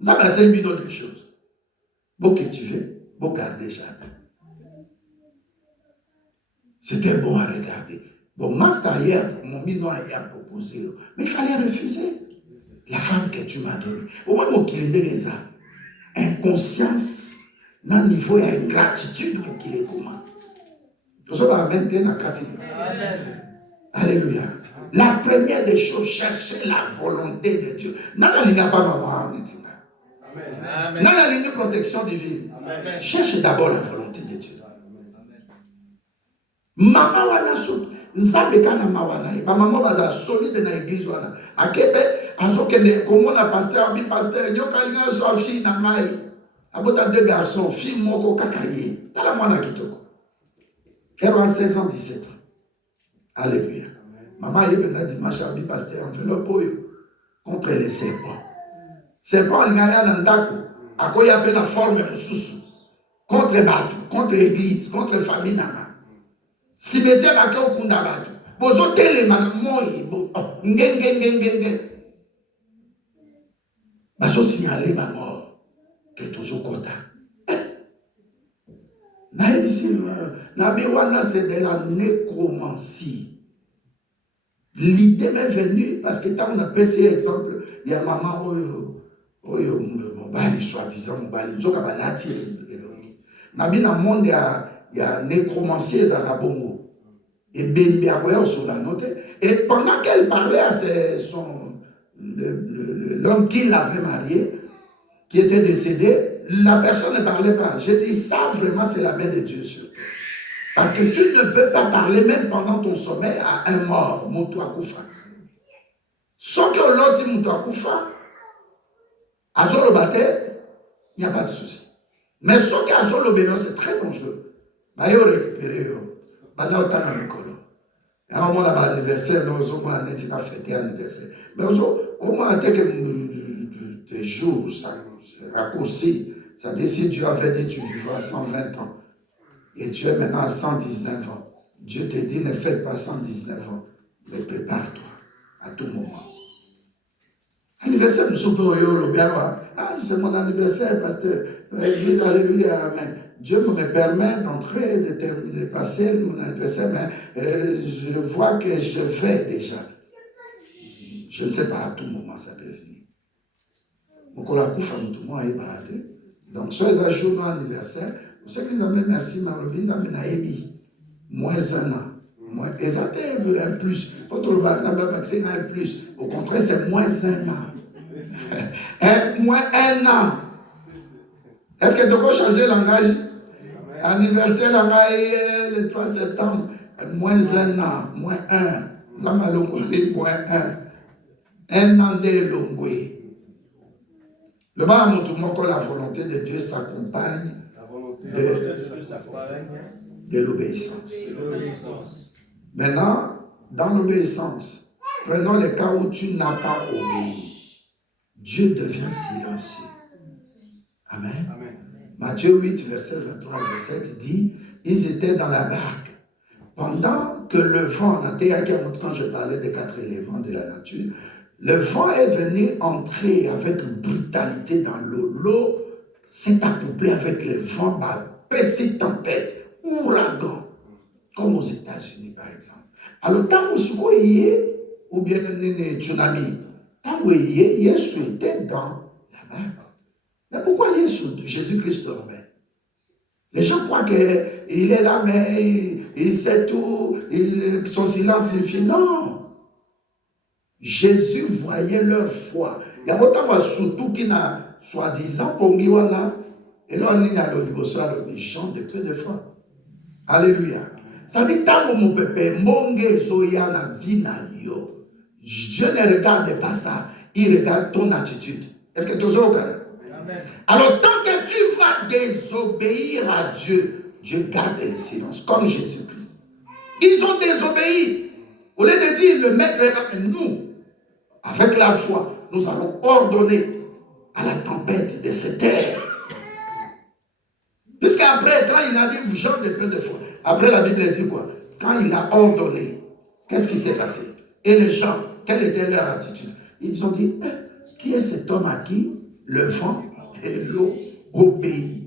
Ça va c'est une autre chose. Bon que tu veux, bon garder jardin. C'était bon à regarder. Bon, master hier, mon mino a proposé, mais il fallait refuser. La femme que tu m'as donnée. Au moins, mon qu'il ça. Inconscience, dans le niveau, il y a une gratitude pour qu'il est comment. Tout ça va maintenant à Alléluia. La première des choses, chercher la volonté de Dieu. N'a pas maman, n'a une protection divine. Amen. Cherche d'abord la volonté de Dieu. Maman wana sout. Nzambe kana mawana. Maman baza solide dans l'église wana. Akebe azokende komona pasteur bi pasteur nyokalinga so fille na mai abota deux garçons fille moko kakaye tala mwana kitoko Héros 16 ans 17 ans. Alléluia. Maman yebena dimanche bi pasteur enveloppe contre les serpents lingaya na ndako akoya pe na forme mususu contre batu contre église contre famille na cimetière bakao kunda batu bozo telema moi ngenge baso signaler ma mort que toujours content. C'est de la nécromancie. L'idée m'est venue parce que quand on a passé exemple, il y a maman mobali soi-disant mobali nzoka balati nabi na monde il y a nécromancie à la bongo et bembe akoya sur la note et pendant qu'elle parlait à l'homme qui l'avait marié, qui était décédé, la personne ne parlait pas. J'ai dit, ça vraiment c'est la main de Dieu sur toi. Parce que tu ne peux pas parler même pendant ton sommeil à un mort, Moutou Akoufa. Sauf que l'autre dit Moutou Akoufa, à Zolo Bate, il n'y a pas de souci. Mais sauf qu'à Zolo Bénon, c'est très dangereux. Bah, il faut récupérer. Bah, là, on a un à un moment, là, l'anniversaire, nous avons fêté l'anniversaire. Mais au moins, tes jours, ça raccourci. Ça décide, Dieu avait dit, tu vivras 120 ans. Et tu es maintenant à 119 ans. Dieu te dit, ne faites pas 119 ans. Mais prépare-toi à tout moment. anniversaire, c'est mon anniversaire, pasteur. Alléluia, amen. Dieu me permet d'entrer, de passer mon anniversaire, mais je vois que je vais déjà. Je ne sais pas, à tout moment, ça peut venir. Donc, soit les jours mon anniversaire, vous savez qu'ils amènent merci, Marobin, ils amènent à Ebi. Moins un an. Moins, et ça c'est un plus. Un plus. Au contraire, c'est moins un an. Moins un an. Est-ce que tu peux changer le langage? Anniversaire le 3 septembre. Moins un an. Moins un. Zamalongoli, moins un. Un an de Longwe. Le bas la volonté de Dieu s'accompagne de l'obéissance. Maintenant, dans l'obéissance, prenons le cas où tu n'as pas obéi. Dieu devient silencieux. Amen. Amen. Matthieu 8, verset 23 et 27 dit, ils étaient dans la barque. Pendant que le vent, quand je parlais des 4 éléments de la nature, le vent est venu entrer avec brutalité dans l'eau. L'eau s'est accouplée avec le vent, petite tempête, ouragan, comme aux États-Unis par exemple. Alors, tant que y est, ou bien le tsunami, tant que y est souhaité dans la barque. Mais pourquoi Jésus-Christ dormait? Les gens croient qu'il est là, mais il sait tout, son silence suffit. Non. Jésus voyait leur foi. Il y a autant surtout qui n'a soi-disant pongiwana et là on est à les gens de peu de foi. Alléluia. Ça dit tant mon pépé monge zoya na vina yo. Dieu ne regarde pas ça, il regarde ton attitude. Est-ce que tu as regardé? Alors tant que tu vas désobéir à Dieu, Dieu garde le silence comme Jésus-Christ. Ils ont désobéi. Au lieu de dire le maître est là, nous avec la foi, nous allons ordonner à la tempête de se taire. Puisqu'après, quand il a dit, gens de peu de foi, après la Bible dit quoi? Quand il a ordonné, qu'est-ce qui s'est passé? Et les gens, quelle était leur attitude? Ils ont dit, qui est cet homme à qui le vent et l'eau obéissent?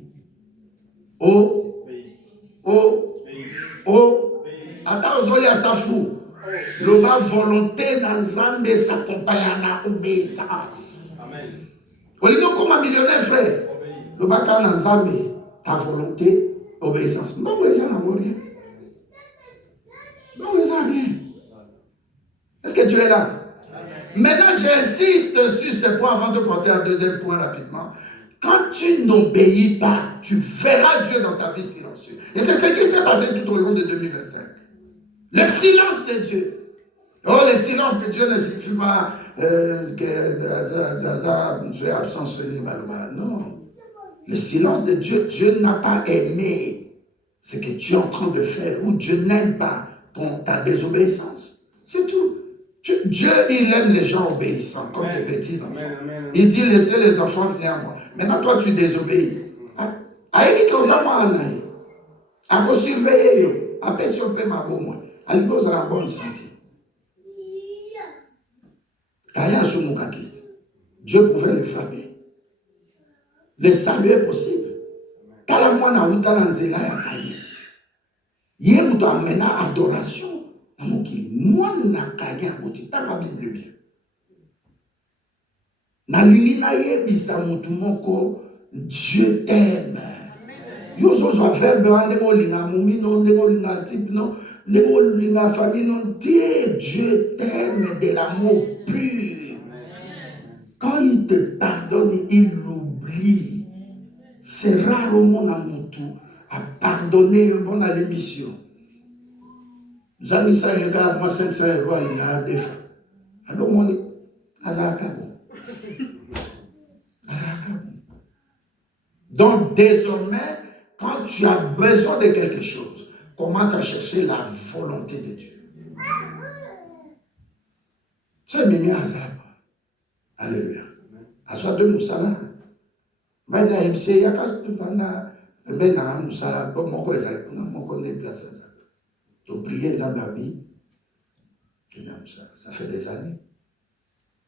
Attends, Zoli à sa fou. La volonté dans Zambé s'accompagne à l'obéissance. Amen. Comme un millionnaire, frère. Le baka dans Zambé, ta volonté, obéissance. Non, mais ça n'a rien. Non, mais ça n'a rien. Est-ce que tu es là? Maintenant, j'insiste sur ce point avant de passer à un deuxième point rapidement. Quand tu n'obéis pas, tu verras Dieu dans ta vie silencieuse. Et c'est ce qui s'est passé tout au long de 2025. Le silence de Dieu. Oh, le silence de Dieu ne signifie pas que je suis absent sur le non. Le silence de Dieu, Dieu n'a pas aimé ce que tu es en train de faire, ou Dieu n'aime pas ta désobéissance. C'est tout. Dieu, il aime les gens obéissants, comme les petits enfants. Il dit, laissez les enfants venir à moi. Maintenant, toi, tu désobéis. Aïe, qui aux amants en aïe. À quoi surveiller, à paix sur paix, ma bonne. À l'époque, à la bonne santé. Dieu pouvait les frapper. Le salut est possible. Quand moi, na uta na nzela ya kaye. Yé muto amena adoration. Amoki, moi na kaye aboti. Dans la Bible bien. Na lingina ye bisa mutu moko. Dieu t'aime. Yo zo verbe andemo linga mumi no ndemo linga type no. Ndemo linga famille non. Dieu t'aime de l'amour pur. Quand il te pardonne, il l'oublie. C'est rare au monde à mon tour à pardonner bon à l'émission. J'avais ça, regarde, moi 500 euros, il y a des fois. Alors, moi, donc, désormais, quand tu as besoin de quelque chose, commence à chercher la volonté de Dieu. C'est Mimi Azab. Alléluia. Aswa de Moussala. Maintenant, MC, il y a quand tu vas dans Moussala, bon, mon quoi, mon connaît place ça. Tu pries Zambabi, ça fait des années.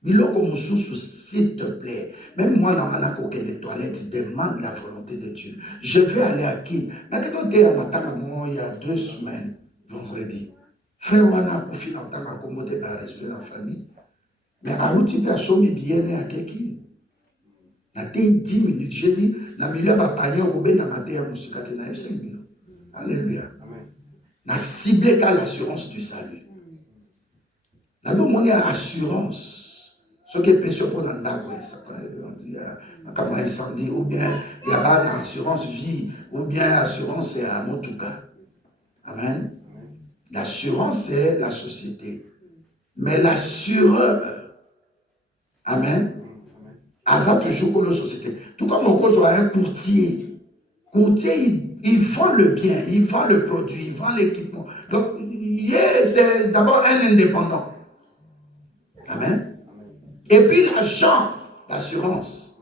Biloko mususu, s'il te plaît. Même moi, dans ma coquille les toilettes, demande la volonté de Dieu. Je vais aller à qui? Il y a 2 semaines, vendredi. Frère Wana a confié dans ta accommodé par respect dans la famille. Mais à l'outil de la somme, bien à quelqu'un. Il y a 10 minutes. J'ai dit, dans le milieu de la panier, on a maté à Moussikate, il y a 5 minutes. Alléluia. On a ciblé qu'à l'assurance du salut. On a demandé à l'assurance. Ce qui est péché pour dans comment incendie, ou bien il y a une assurance vie, ou bien l'assurance est à Motuka. Amen. L'assurance c'est la société. Mais l'assureur, amen, a toujours pour la société. Tout comme on cause un courtier. Courtier, il vend le bien, il vend le produit, il vend l'équipement. Donc, c'est d'abord un indépendant. Amen. Et puis l'agent d'assurance.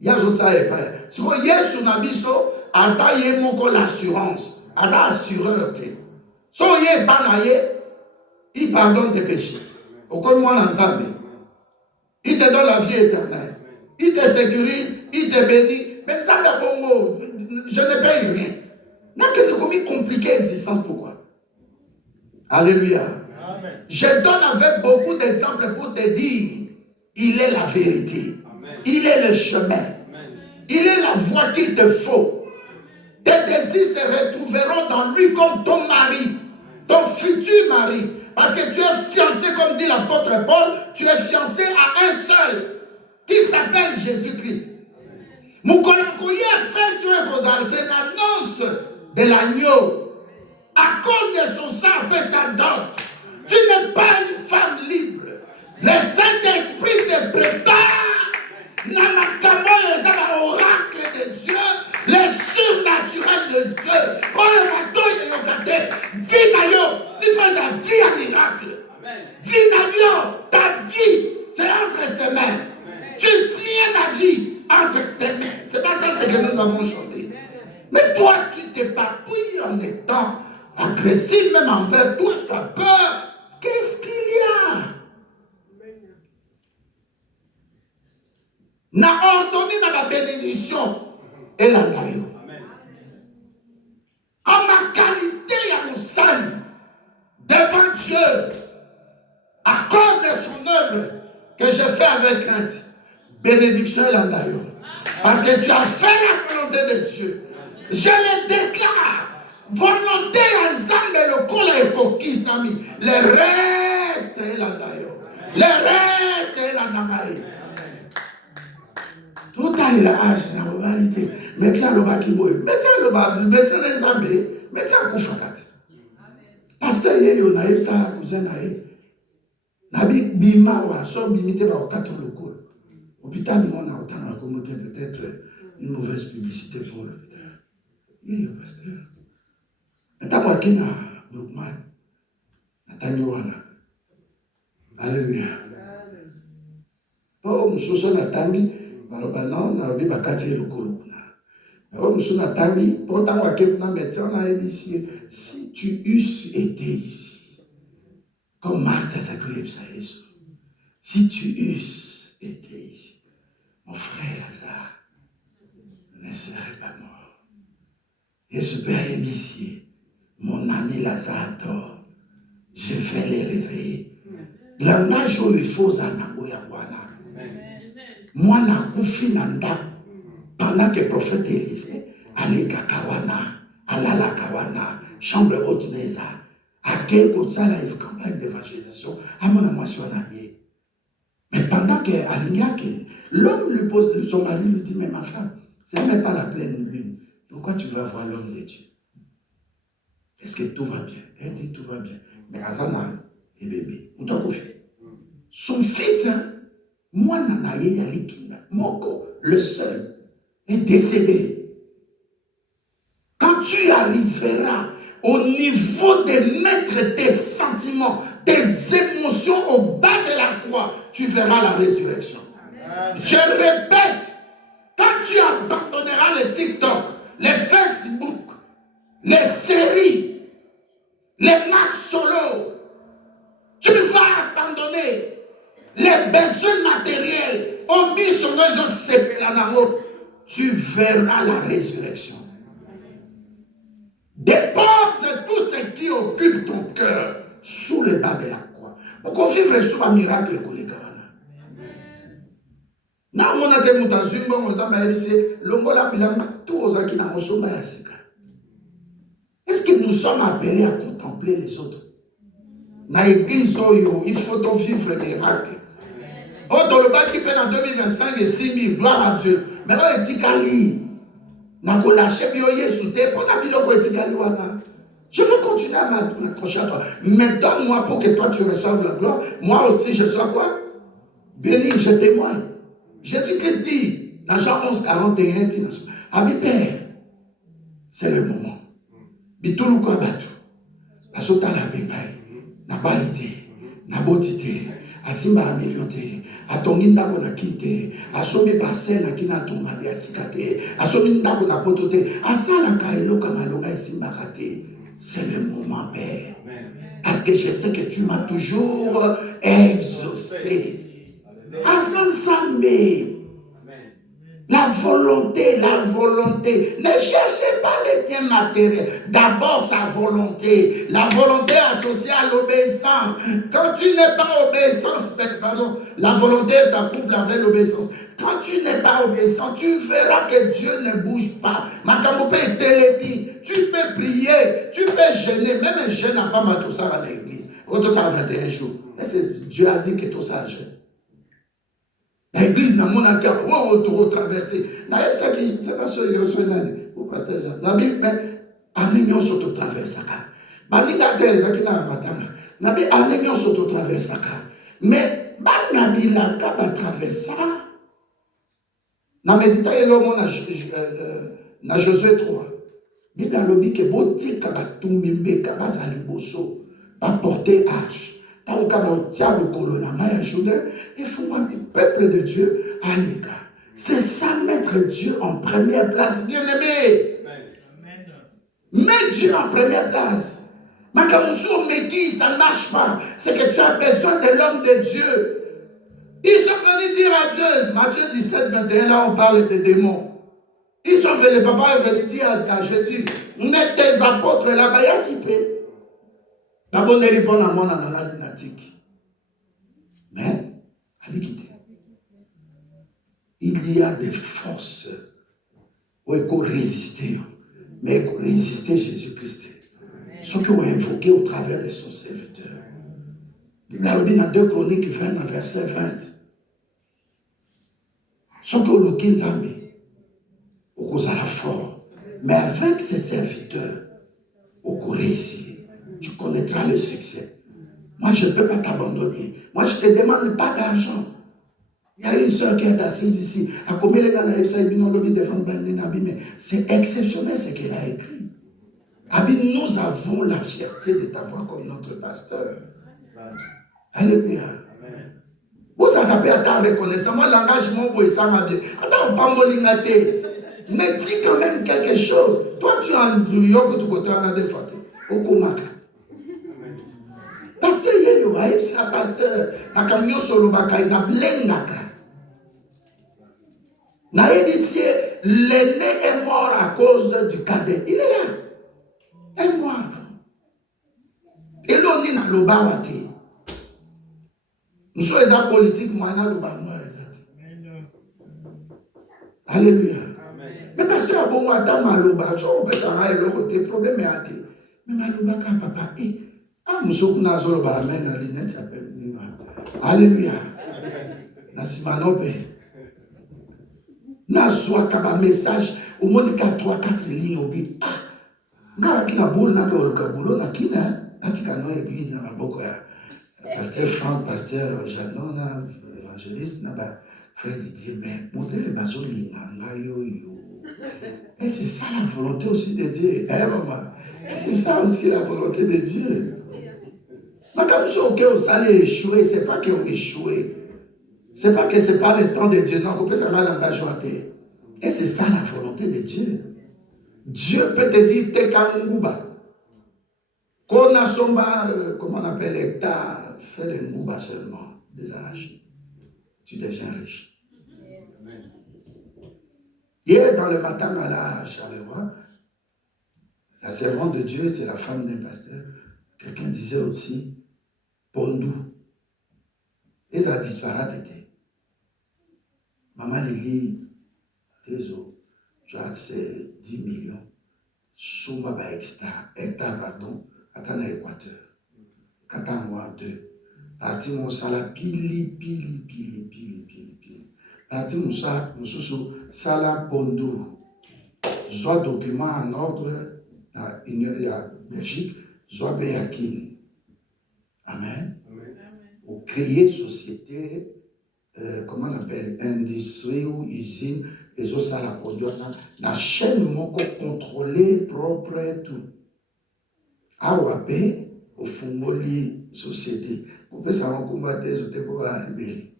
Il y a ça et pas. Si vous y a sur Nabiso, Aza y est mon l'assurance. Aza assureur. Si vous y est banaye, il pardonne tes péchés. Au cas où on ensemble. Il te donne la vie éternelle. Il te sécurise, il te bénit. Mais ça me bon mot. Je ne paye rien. N'a que commis compliqué existence. Pourquoi? Alléluia. Amen. Je donne avec beaucoup d'exemples pour te dire. Il est la vérité. Amen. Il est le chemin. Amen. Il est la voie qu'il te faut. Tes désirs se retrouveront dans lui comme ton mari, ton futur mari. Parce que tu es fiancé, comme dit l'apôtre Paul, tu es fiancé à un seul, qui s'appelle Jésus-Christ. Mon collègue fait c'est l'annonce de l'agneau. À cause de son sang, sa dot. Tu n'es pas une femme libre. Le Saint-Esprit te prépare l'oracle de Dieu, le surnaturel de Dieu. Oh, le matin, il y a vie nayo, il fait sa vie un miracle. Vie nayo, ta vie, c'est entre ses mains. Tu tiens la vie entre tes mains. C'est pas ça ce que nous avons chanté. Mais toi, tu t'éparpilles en étant agressif, même envers toi, tu as peur. Qu'est-ce qu'il y a? N'a ordonné dans la bénédiction et la naïo. En ma qualité à mon salut devant Dieu, à cause de son œuvre que je fais avec crainte, bénédiction et la naïo. Parce que tu as fait la volonté de Dieu. Je le déclare. Volonté ensemble le col et coquille sami. Le reste est la naïo. Le reste est la namaï. Tout à l'âge, la réalité. Médecin le bakiboy, médecin le bab, médecin les zambé, médecin koufakat. Pasteur yeyo na yebsa cousin na ye. Nabi bima wa so bimité ba okato lokol. Hôpital mon a autant à commoder peut-être une mauvaise publicité pour l'hôpital. Yeyo pasteur. Ntamwa kina Brookman. Natami wana. Alléluia. Oh, musoso natami non, on a dit bakati le kolo. Si tu eusses été ici, comme Marthe a cru ça, si tu eusses été ici, mon frère Lazare ne serait pas mort. Et ce père épicier, mon ami Lazare dort, je vais les réveiller. Langage où il faut en Yawana. Moi, pendant que le prophète Élisée allait à Kawana, à Kawana, chambre haute Neza, à quel côté ça, il y a une campagne d'évangélisation, à mon amour, mais pendant que l'homme lui pose, son mari lui dit, mais ma femme, ce n'est même pas la pleine lune. Pourquoi tu vas voir l'homme de Dieu? Est-ce que tout va bien? Elle dit, tout va bien. Mais Azana est bébé. On t'a confié. Son fils, moi, Nanaye Yalikina, Moko, le seul, est décédé. Quand tu arriveras au niveau de mettre tes sentiments, tes émotions au bas de la croix, tu verras la résurrection. Amen. Je répète, quand tu abandonneras les TikTok, les Facebook, les séries, les masses solo, tu vas abandonner les besoins matériels, tu verras la résurrection. Dépose tout ce qui occupe ton cœur sous le bas de la croix. Pour qu'on vive sous un miracle. Na mona te mutazumba mozamba yebise longola bilamba tout ozaki na mosomba ya sika. Est-ce que nous sommes appelés à contempler les autres? Na église oyo, il faut vivre le miracle. Oh, dans le bas qui peut en 2025 et 6 000, gloire à Dieu. Mais là, etikali. Na ko lâcher bio Yesu te pour na biloko etikali wana. Je veux continuer à m'accrocher à toi. Mais donne-moi pour que toi tu reçoives la gloire. Moi aussi, je sois quoi? Béni, je témoigne. Jésus-Christ dit, dans Jean 11, 41, Abi Père, c'est le moment. Bitulu kwa batu, asota la bengai, na balite, na botite, asimba a millionte, atongi ndako na kinte, asomi bassin na kina tomadi asikate, asomi ndako na potote, asala kaelo kamalonga isimba kate. C'est le moment, Père. Parce que je sais que tu m'as toujours exaucé. La volonté. Ne cherchez pas les biens matériels. D'abord sa volonté. La volonté associée à l'obéissance. Quand tu n'es pas obéissance, pardon, la volonté s'accouple avec l'obéissance. Quand tu n'es pas obéissant, tu verras que Dieu ne bouge pas. Tu peux prier, tu peux jeûner. Même un jeûne n'a pas mal tout ça à l'église. Tout ça à 21 jours. Dieu a dit que tout ça jeûne. L'église n'a pas de cœur. On traversé. D'ailleurs, ça qui c'est pas sûr, il y a au pasteur Jean. La Bible, mais anémion s'auto traverse. Banika tel ça qui n'a pas matanga. Nabi anémion s'auto traverse. Mais banabila ka ba traversa. Na médita et l'homme na Josué 3. Bible a lobby que botika ba tumbimbe ka ba zali boso. Ba porter arche. Tant qu'on a le colonne à Juda, il faut voir le peuple de Dieu à l'écart. C'est ça, mettre Dieu en première place, bien-aimé. Mets Dieu en première place. Makamousou, mais qui ça ne marche pas. C'est que tu as besoin de l'homme de Dieu. Ils sont venus dire à Dieu, Matthieu 17, 21, là on parle des démons. Ils sont venus, papa est venu dire à Jésus, mets tes apôtres là-bas, il y a qui peut. D'abord, il répond à moi dans la lunatique. Mais, il y a des forces où il faut résister. Mais il faut résister Jésus-Christ. Ce qu'il faut invoquer au travers de son serviteur. Il a dit dans 2 Chroniques 20, verset 20. Ce qu'il faut le amis, au cause à la fort. Mais avec ses serviteurs, au cours réussir. Tu connaîtras le succès. Moi, je ne peux pas t'abandonner. Moi, je ne te demande pas d'argent. Il y a une soeur qui est assise ici. C'est exceptionnel ce qu'elle a écrit. Abi, nous avons la fierté de t'avoir comme notre pasteur. Alléluia. Vous avez à ta reconnaissance. Moi, l'engagement, vous ça m'a bien. Attends, pas m'olingate. Mais dis quand même quelque chose. Toi, tu as un brouillon que tu côté en a des fois. Au Komaka. Pasteur Yeyo, c'est un pasteur. Na camion solo baka, na blengaka. Na édifié, l'aîné est mort à cause du cadet. Il est là. Un mois avant. Et l'on est dans le bawate. Nous sommes les politiques, moi, dans le bawate. Alléluia. Mais pasteur, bon, moi, t'as mal au bawate. Je peux s'en le côté problème est à te. Mais malouba, papa, ah, nous sommes dans le bawate, dans l'inet, alléluia. Nasimanope. Na soit kaba message au moins 3-4 lignes au but. Ah, na kina boule na boulot na kina atika no église na boko ya pasteur Franck, pasteur Janon, évangéliste na ba frère Didier, mais modèle bazoli na yo. Et c'est ça la volonté aussi de Dieu. Eh maman, c'est ça aussi la volonté de Dieu. Mais comme si on allait échouer, c'est pas qu'on échoué. C'est pas que c'est pas le temps de Dieu, non, on peut s'en aller en et c'est ça la volonté de Dieu. Dieu peut te dire, t'es Kanguba. Qu'on a somba, comment on appelle, hectare, fais le Nguba seulement, des arachides. tu deviens riche. Hier, dans le matin à la Charleroi, la servante de Dieu, c'est la femme d'un pasteur. Quelqu'un disait aussi, Pondou. Et ça disparate. Maman Lili, Tezo, tu as ces 10 millions. Souma ba hectare, pardon, attends à Équateur. 4 mois, 2. Parti mon salaire, pili. Parti mon salaire, mon sous salaire Pondou. Soit document en ordre, il y a Belgique, soit Béakin. Amen. Ou créer société, comment on appelle, industrie ou usine, et autres ça la produire. La chaîne mon contrôlée, propre, tout. Awapé, au fumoli société. Vous pouvez savoir comment des autres pour aller.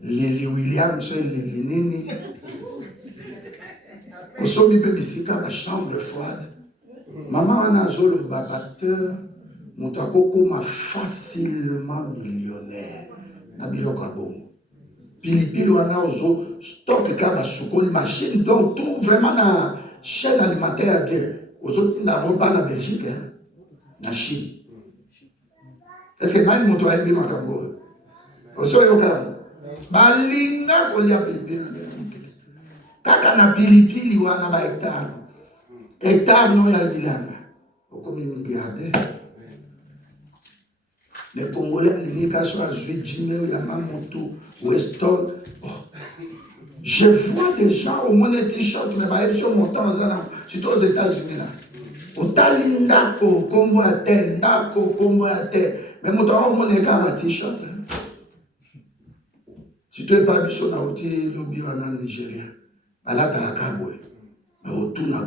Lily Williams, Lily Nini. Au sommet de Bissika, la chambre froide. Maman a le babatteur. Moutako m'a facilement millionnaire. Nabilo Kabongo. Pili wana ozo stock kaba sukoli machine donc tout vraiment na chaîne alimentaire bien. Ozo na roba na Belgique hein. Na Chine. Est-ce que nani moto ayebi makambo? Ozo yoka. Balinga kolia bébé. Kaka na pili wana ba hectare. Hectare no ya bilanga. Okomi milliardaire. Les Congolais, les gars sont à jouer Jimmy, Yamamoto, Weston. Oh. Je vois des gens au moins des t-shirts, mais pas sur mon temps, surtout aux États-Unis. Au Talindako, Combo à terre, Ndako, Combo à terre. Mais mon temps, on est quand même t-shirt. Si tu n'es pas habitué à outil lobby en Nigeria, là, tu as un caboué. Mais autour, on a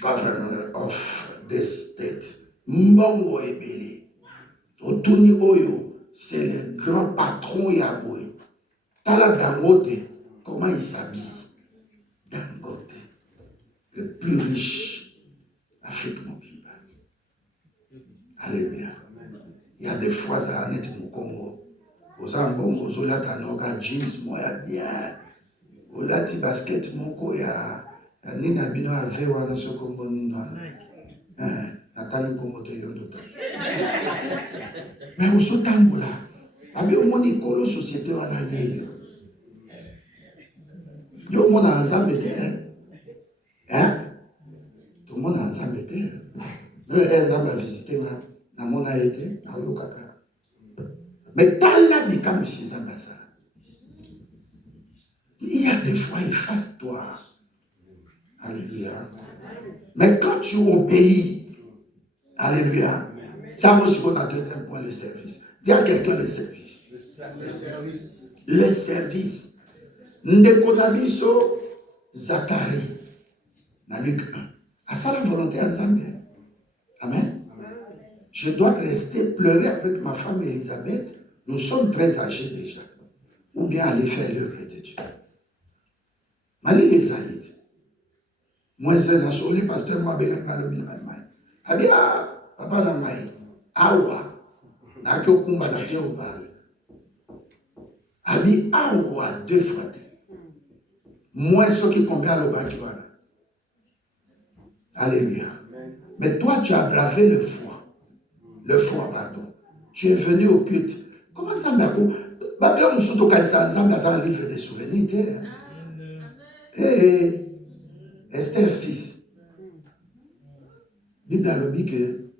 governor of this state. Mbongo Ebele. Otuni Oyo, c'est le grand patron Yaboué. Tala Dangote, comment il s'habille? Dangote, le plus riche d'Afrique Mobimba. Alléluia. Il y a des fois, ça en est au Congo. Aux Ambongo, aux Olatanoga, jeans, moi, bien. Aux Lati basket, mon co, il y a Nina Bino à Vewa dans ce Congo, Nina. Mais au Sotamboula, il y a une société en Aïe. Il y a un monde en Zambété. Hein? Tout le monde en Zambété. Nous, on a visité, on a été, on a eu Kaka. Mais tant là, il y a M. Zambassa. Il y a des fois, il fasse toi. Alléluia. Mais quand tu obéis, alléluia. Ça aussi, on a deuxième point, le service. Dis à quelqu'un le service. Le service. Ndekodabiso Zacharie. Dans Luc 1. À ça la volonté en Zambie. Amen. Je dois rester pleurer avec ma femme Elisabeth. Nous sommes très âgés déjà. Ou bien aller faire l'œuvre de Dieu. Mali les alites. Moi, je suis un pasteur, moi, je suis un Abia, papa Nangai, Awa, Nakyo Kumba Datia au parle. Abi Awa 2 fois. Moi, ceux qui combien le Bakiwana. Alléluia. Mais toi, tu as bravé le foie. Le foie, pardon. Tu es venu au culte. Comment ça m'a dit? Babylone nous sommes au Kansan, ça m'a livre des souvenirs. Et Esther 6. Bible a dit que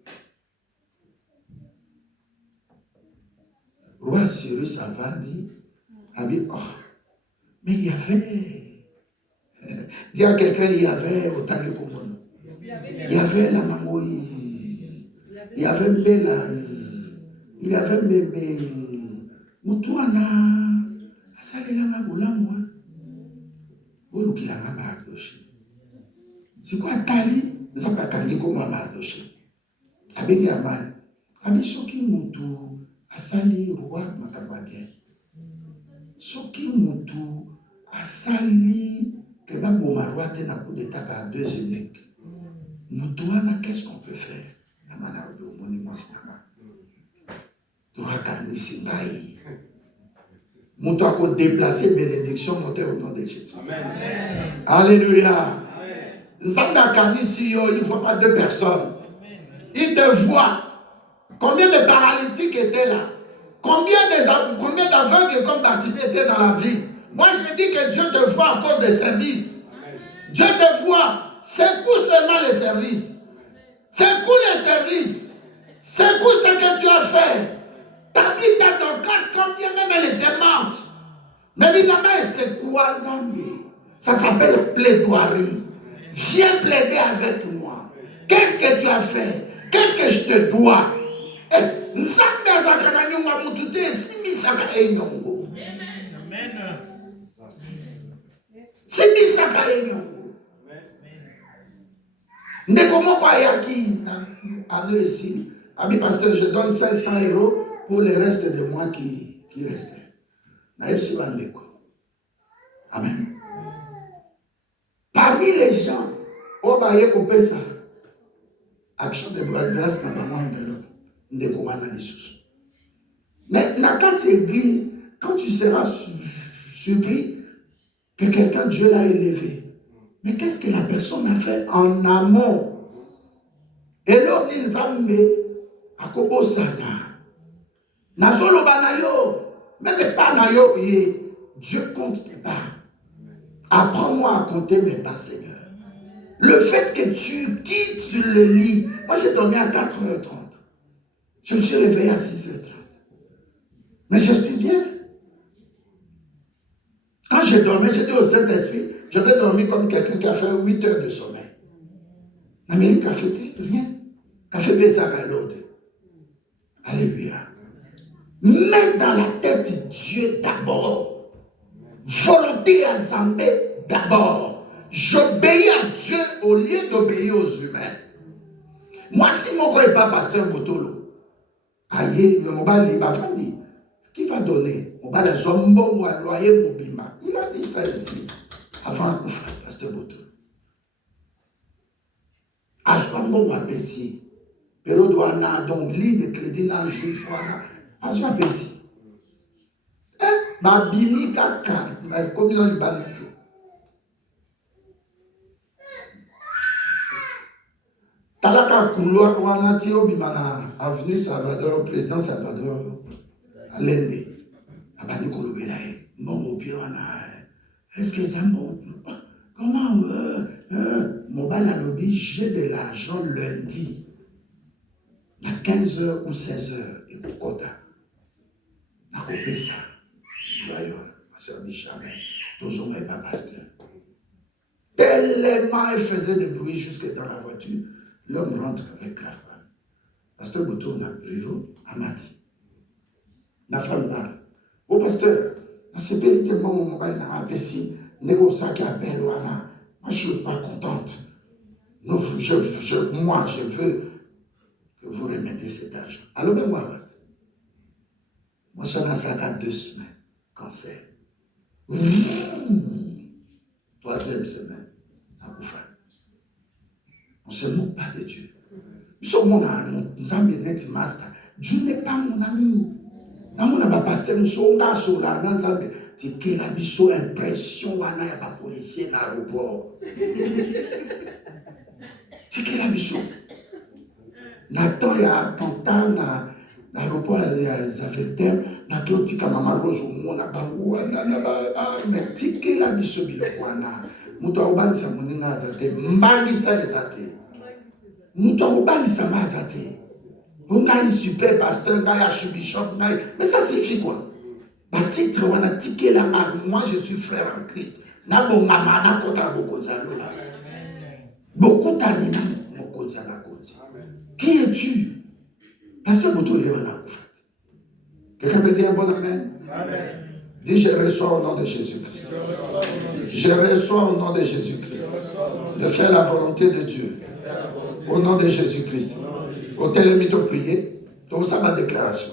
roi Cyrus a dit, oh, mais il y avait, dis à quelqu'un, il y avait autant de commandes. Il y avait la maman, il y avait Mbela, il y avait Mbembe, Moutouana, Asalela Maboulamoua, Bolukila Mama Adoshi. C'est quoi Tali? Ça pas kangi comme Mama Adoshi. Abengi Aman, Abisoki Moutou, Asali Roi Makababien. Soki Moutou, Asali, que ma bomarwa te na coup d'état par 2 uniques. Moutouana, qu'est-ce qu'on peut faire? Namana Odo, Monument Sinama. Doura Kani Simbaï. Nous devons déplacer bénédiction au nom de Jésus. Amen. Alléluia. Il ne faut pas deux personnes. Il te voit. Combien de paralytiques étaient là? Combien d'aveugles comme Bartimée étaient dans la vie? Moi, je me dis que Dieu te voit à cause des services. Dieu te voit. Secoue seulement les services. Secoue les services. Secoue ce que tu as fait. Ta vie dans ton casque, quand bien même elle était morte. Mais évidemment, c'est quoi, Zambie? Ça s'appelle plaidoirie. Viens plaider avec moi. Qu'est-ce que tu as fait? Qu'est-ce que je te dois? Nzambe azakana nyonga mutu te simisaka enyongo. Amen. Simisaka enyongo. Ndeko moko ayaki na alo ici. Abi pasteur, je donne 500 € pour le reste de mois qui restaient. Naïbsi bandeko. Amen. Parmi les gens, Obaye Kopesa, action de grâce dans ma enveloppe. Mais quand tu église, quand tu seras surpris que quelqu'un, Dieu l'a élevé, mais qu'est-ce que la personne a fait en amont? Et l'homme les amé à Kobo Sana. Nazolo Banayo, même pas Nayo, Dieu compte tes pas. Apprends-moi à compter mes pas, Seigneur. Le fait que tu quittes le lit, moi j'ai dormi à 4h30. Je me suis réveillé à 6h30. Mais je suis bien. Quand j'ai dormi, j'ai dit au Saint-Esprit, je vais dormir comme quelqu'un qui a fait 8 heures de sommeil. L'Amérique a fait rien. A fait bien ça à l'autre. Alléluia. Mets dans la tête Dieu d'abord. Volonté ensemble d'abord. J'obéis à Dieu au lieu d'obéir aux humains. Moi, si mon corps n'est pas pasteur Botolo, aïe, le mobile il va vendre. Qui va donner? On va les hommes ou à loyer mobima. Il a dit ça ici. Avant un coup, pasteur Botolo. À Swambo ou à Bessie. Pero douana, donc, ligne de crédit dans le juif. À Bessie. Ma bimi kaka, comme dans l'humanité. Talaka couloir wana ti obimana avenue Salvador, président Salvador Allende. Abandi kolobela e. Mbongo pio wana. Est-ce que ça comment Mobile lobby, j'ai de l'argent lundi. À 15h ou 16h et pour Kota. A coupé ça. Voyons, ma soeur dit jamais. Tous on n'est pas pasteur. Tellement il faisait de bruit jusque dans la voiture. L'homme rentre avec la femme. Pasteur Boutou, on a bureau à Mati. La femme parle. Oh, pasteur, c'est tellement mon mobile n'a appelé si. Négocia qui appelle, voilà. Moi, je ne suis pas contente. Non, moi, je veux que vous remettez cet argent. Alors, ben, moi, je suis dans ça 2 semaines. Cancer. Troisième semaine. À Koufa. On ne se moque pas de Dieu. Nous sommes mon ami. Nous sommes des master. Dieu n'est pas mon ami. Dans mon pasteur, nous sommes là, sur la Nanzambe. Tu as la biso impression, il n'y a pas de policier dans l'aéroport. Tu as la biso. Nathan, il y a attentat dans l'aéroport, il y a Zaventem, il y a Claudia Maman Rose, il y a Bangou, mais tu as la biso, il y a mutu akubanisa muninga azate mbangisa ezate mutu akubanisa mazate ungai super pasteur ngai archbishop ngai mais ça signifie quoi ba titre wana tikela moi je suis frère en Christ na bongama na kota bokonza lola bokutani na mokonza bakonzi qui es-tu pasteur Boto est wana kufa quelqu'un peut dire un bon amen amen. Dis, je reçois au nom de Jésus-Christ. Je reçois au nom de Jésus-Christ de faire la volonté de Dieu. Au nom de Jésus-Christ. Au télémito prier, tout ça ma déclaration.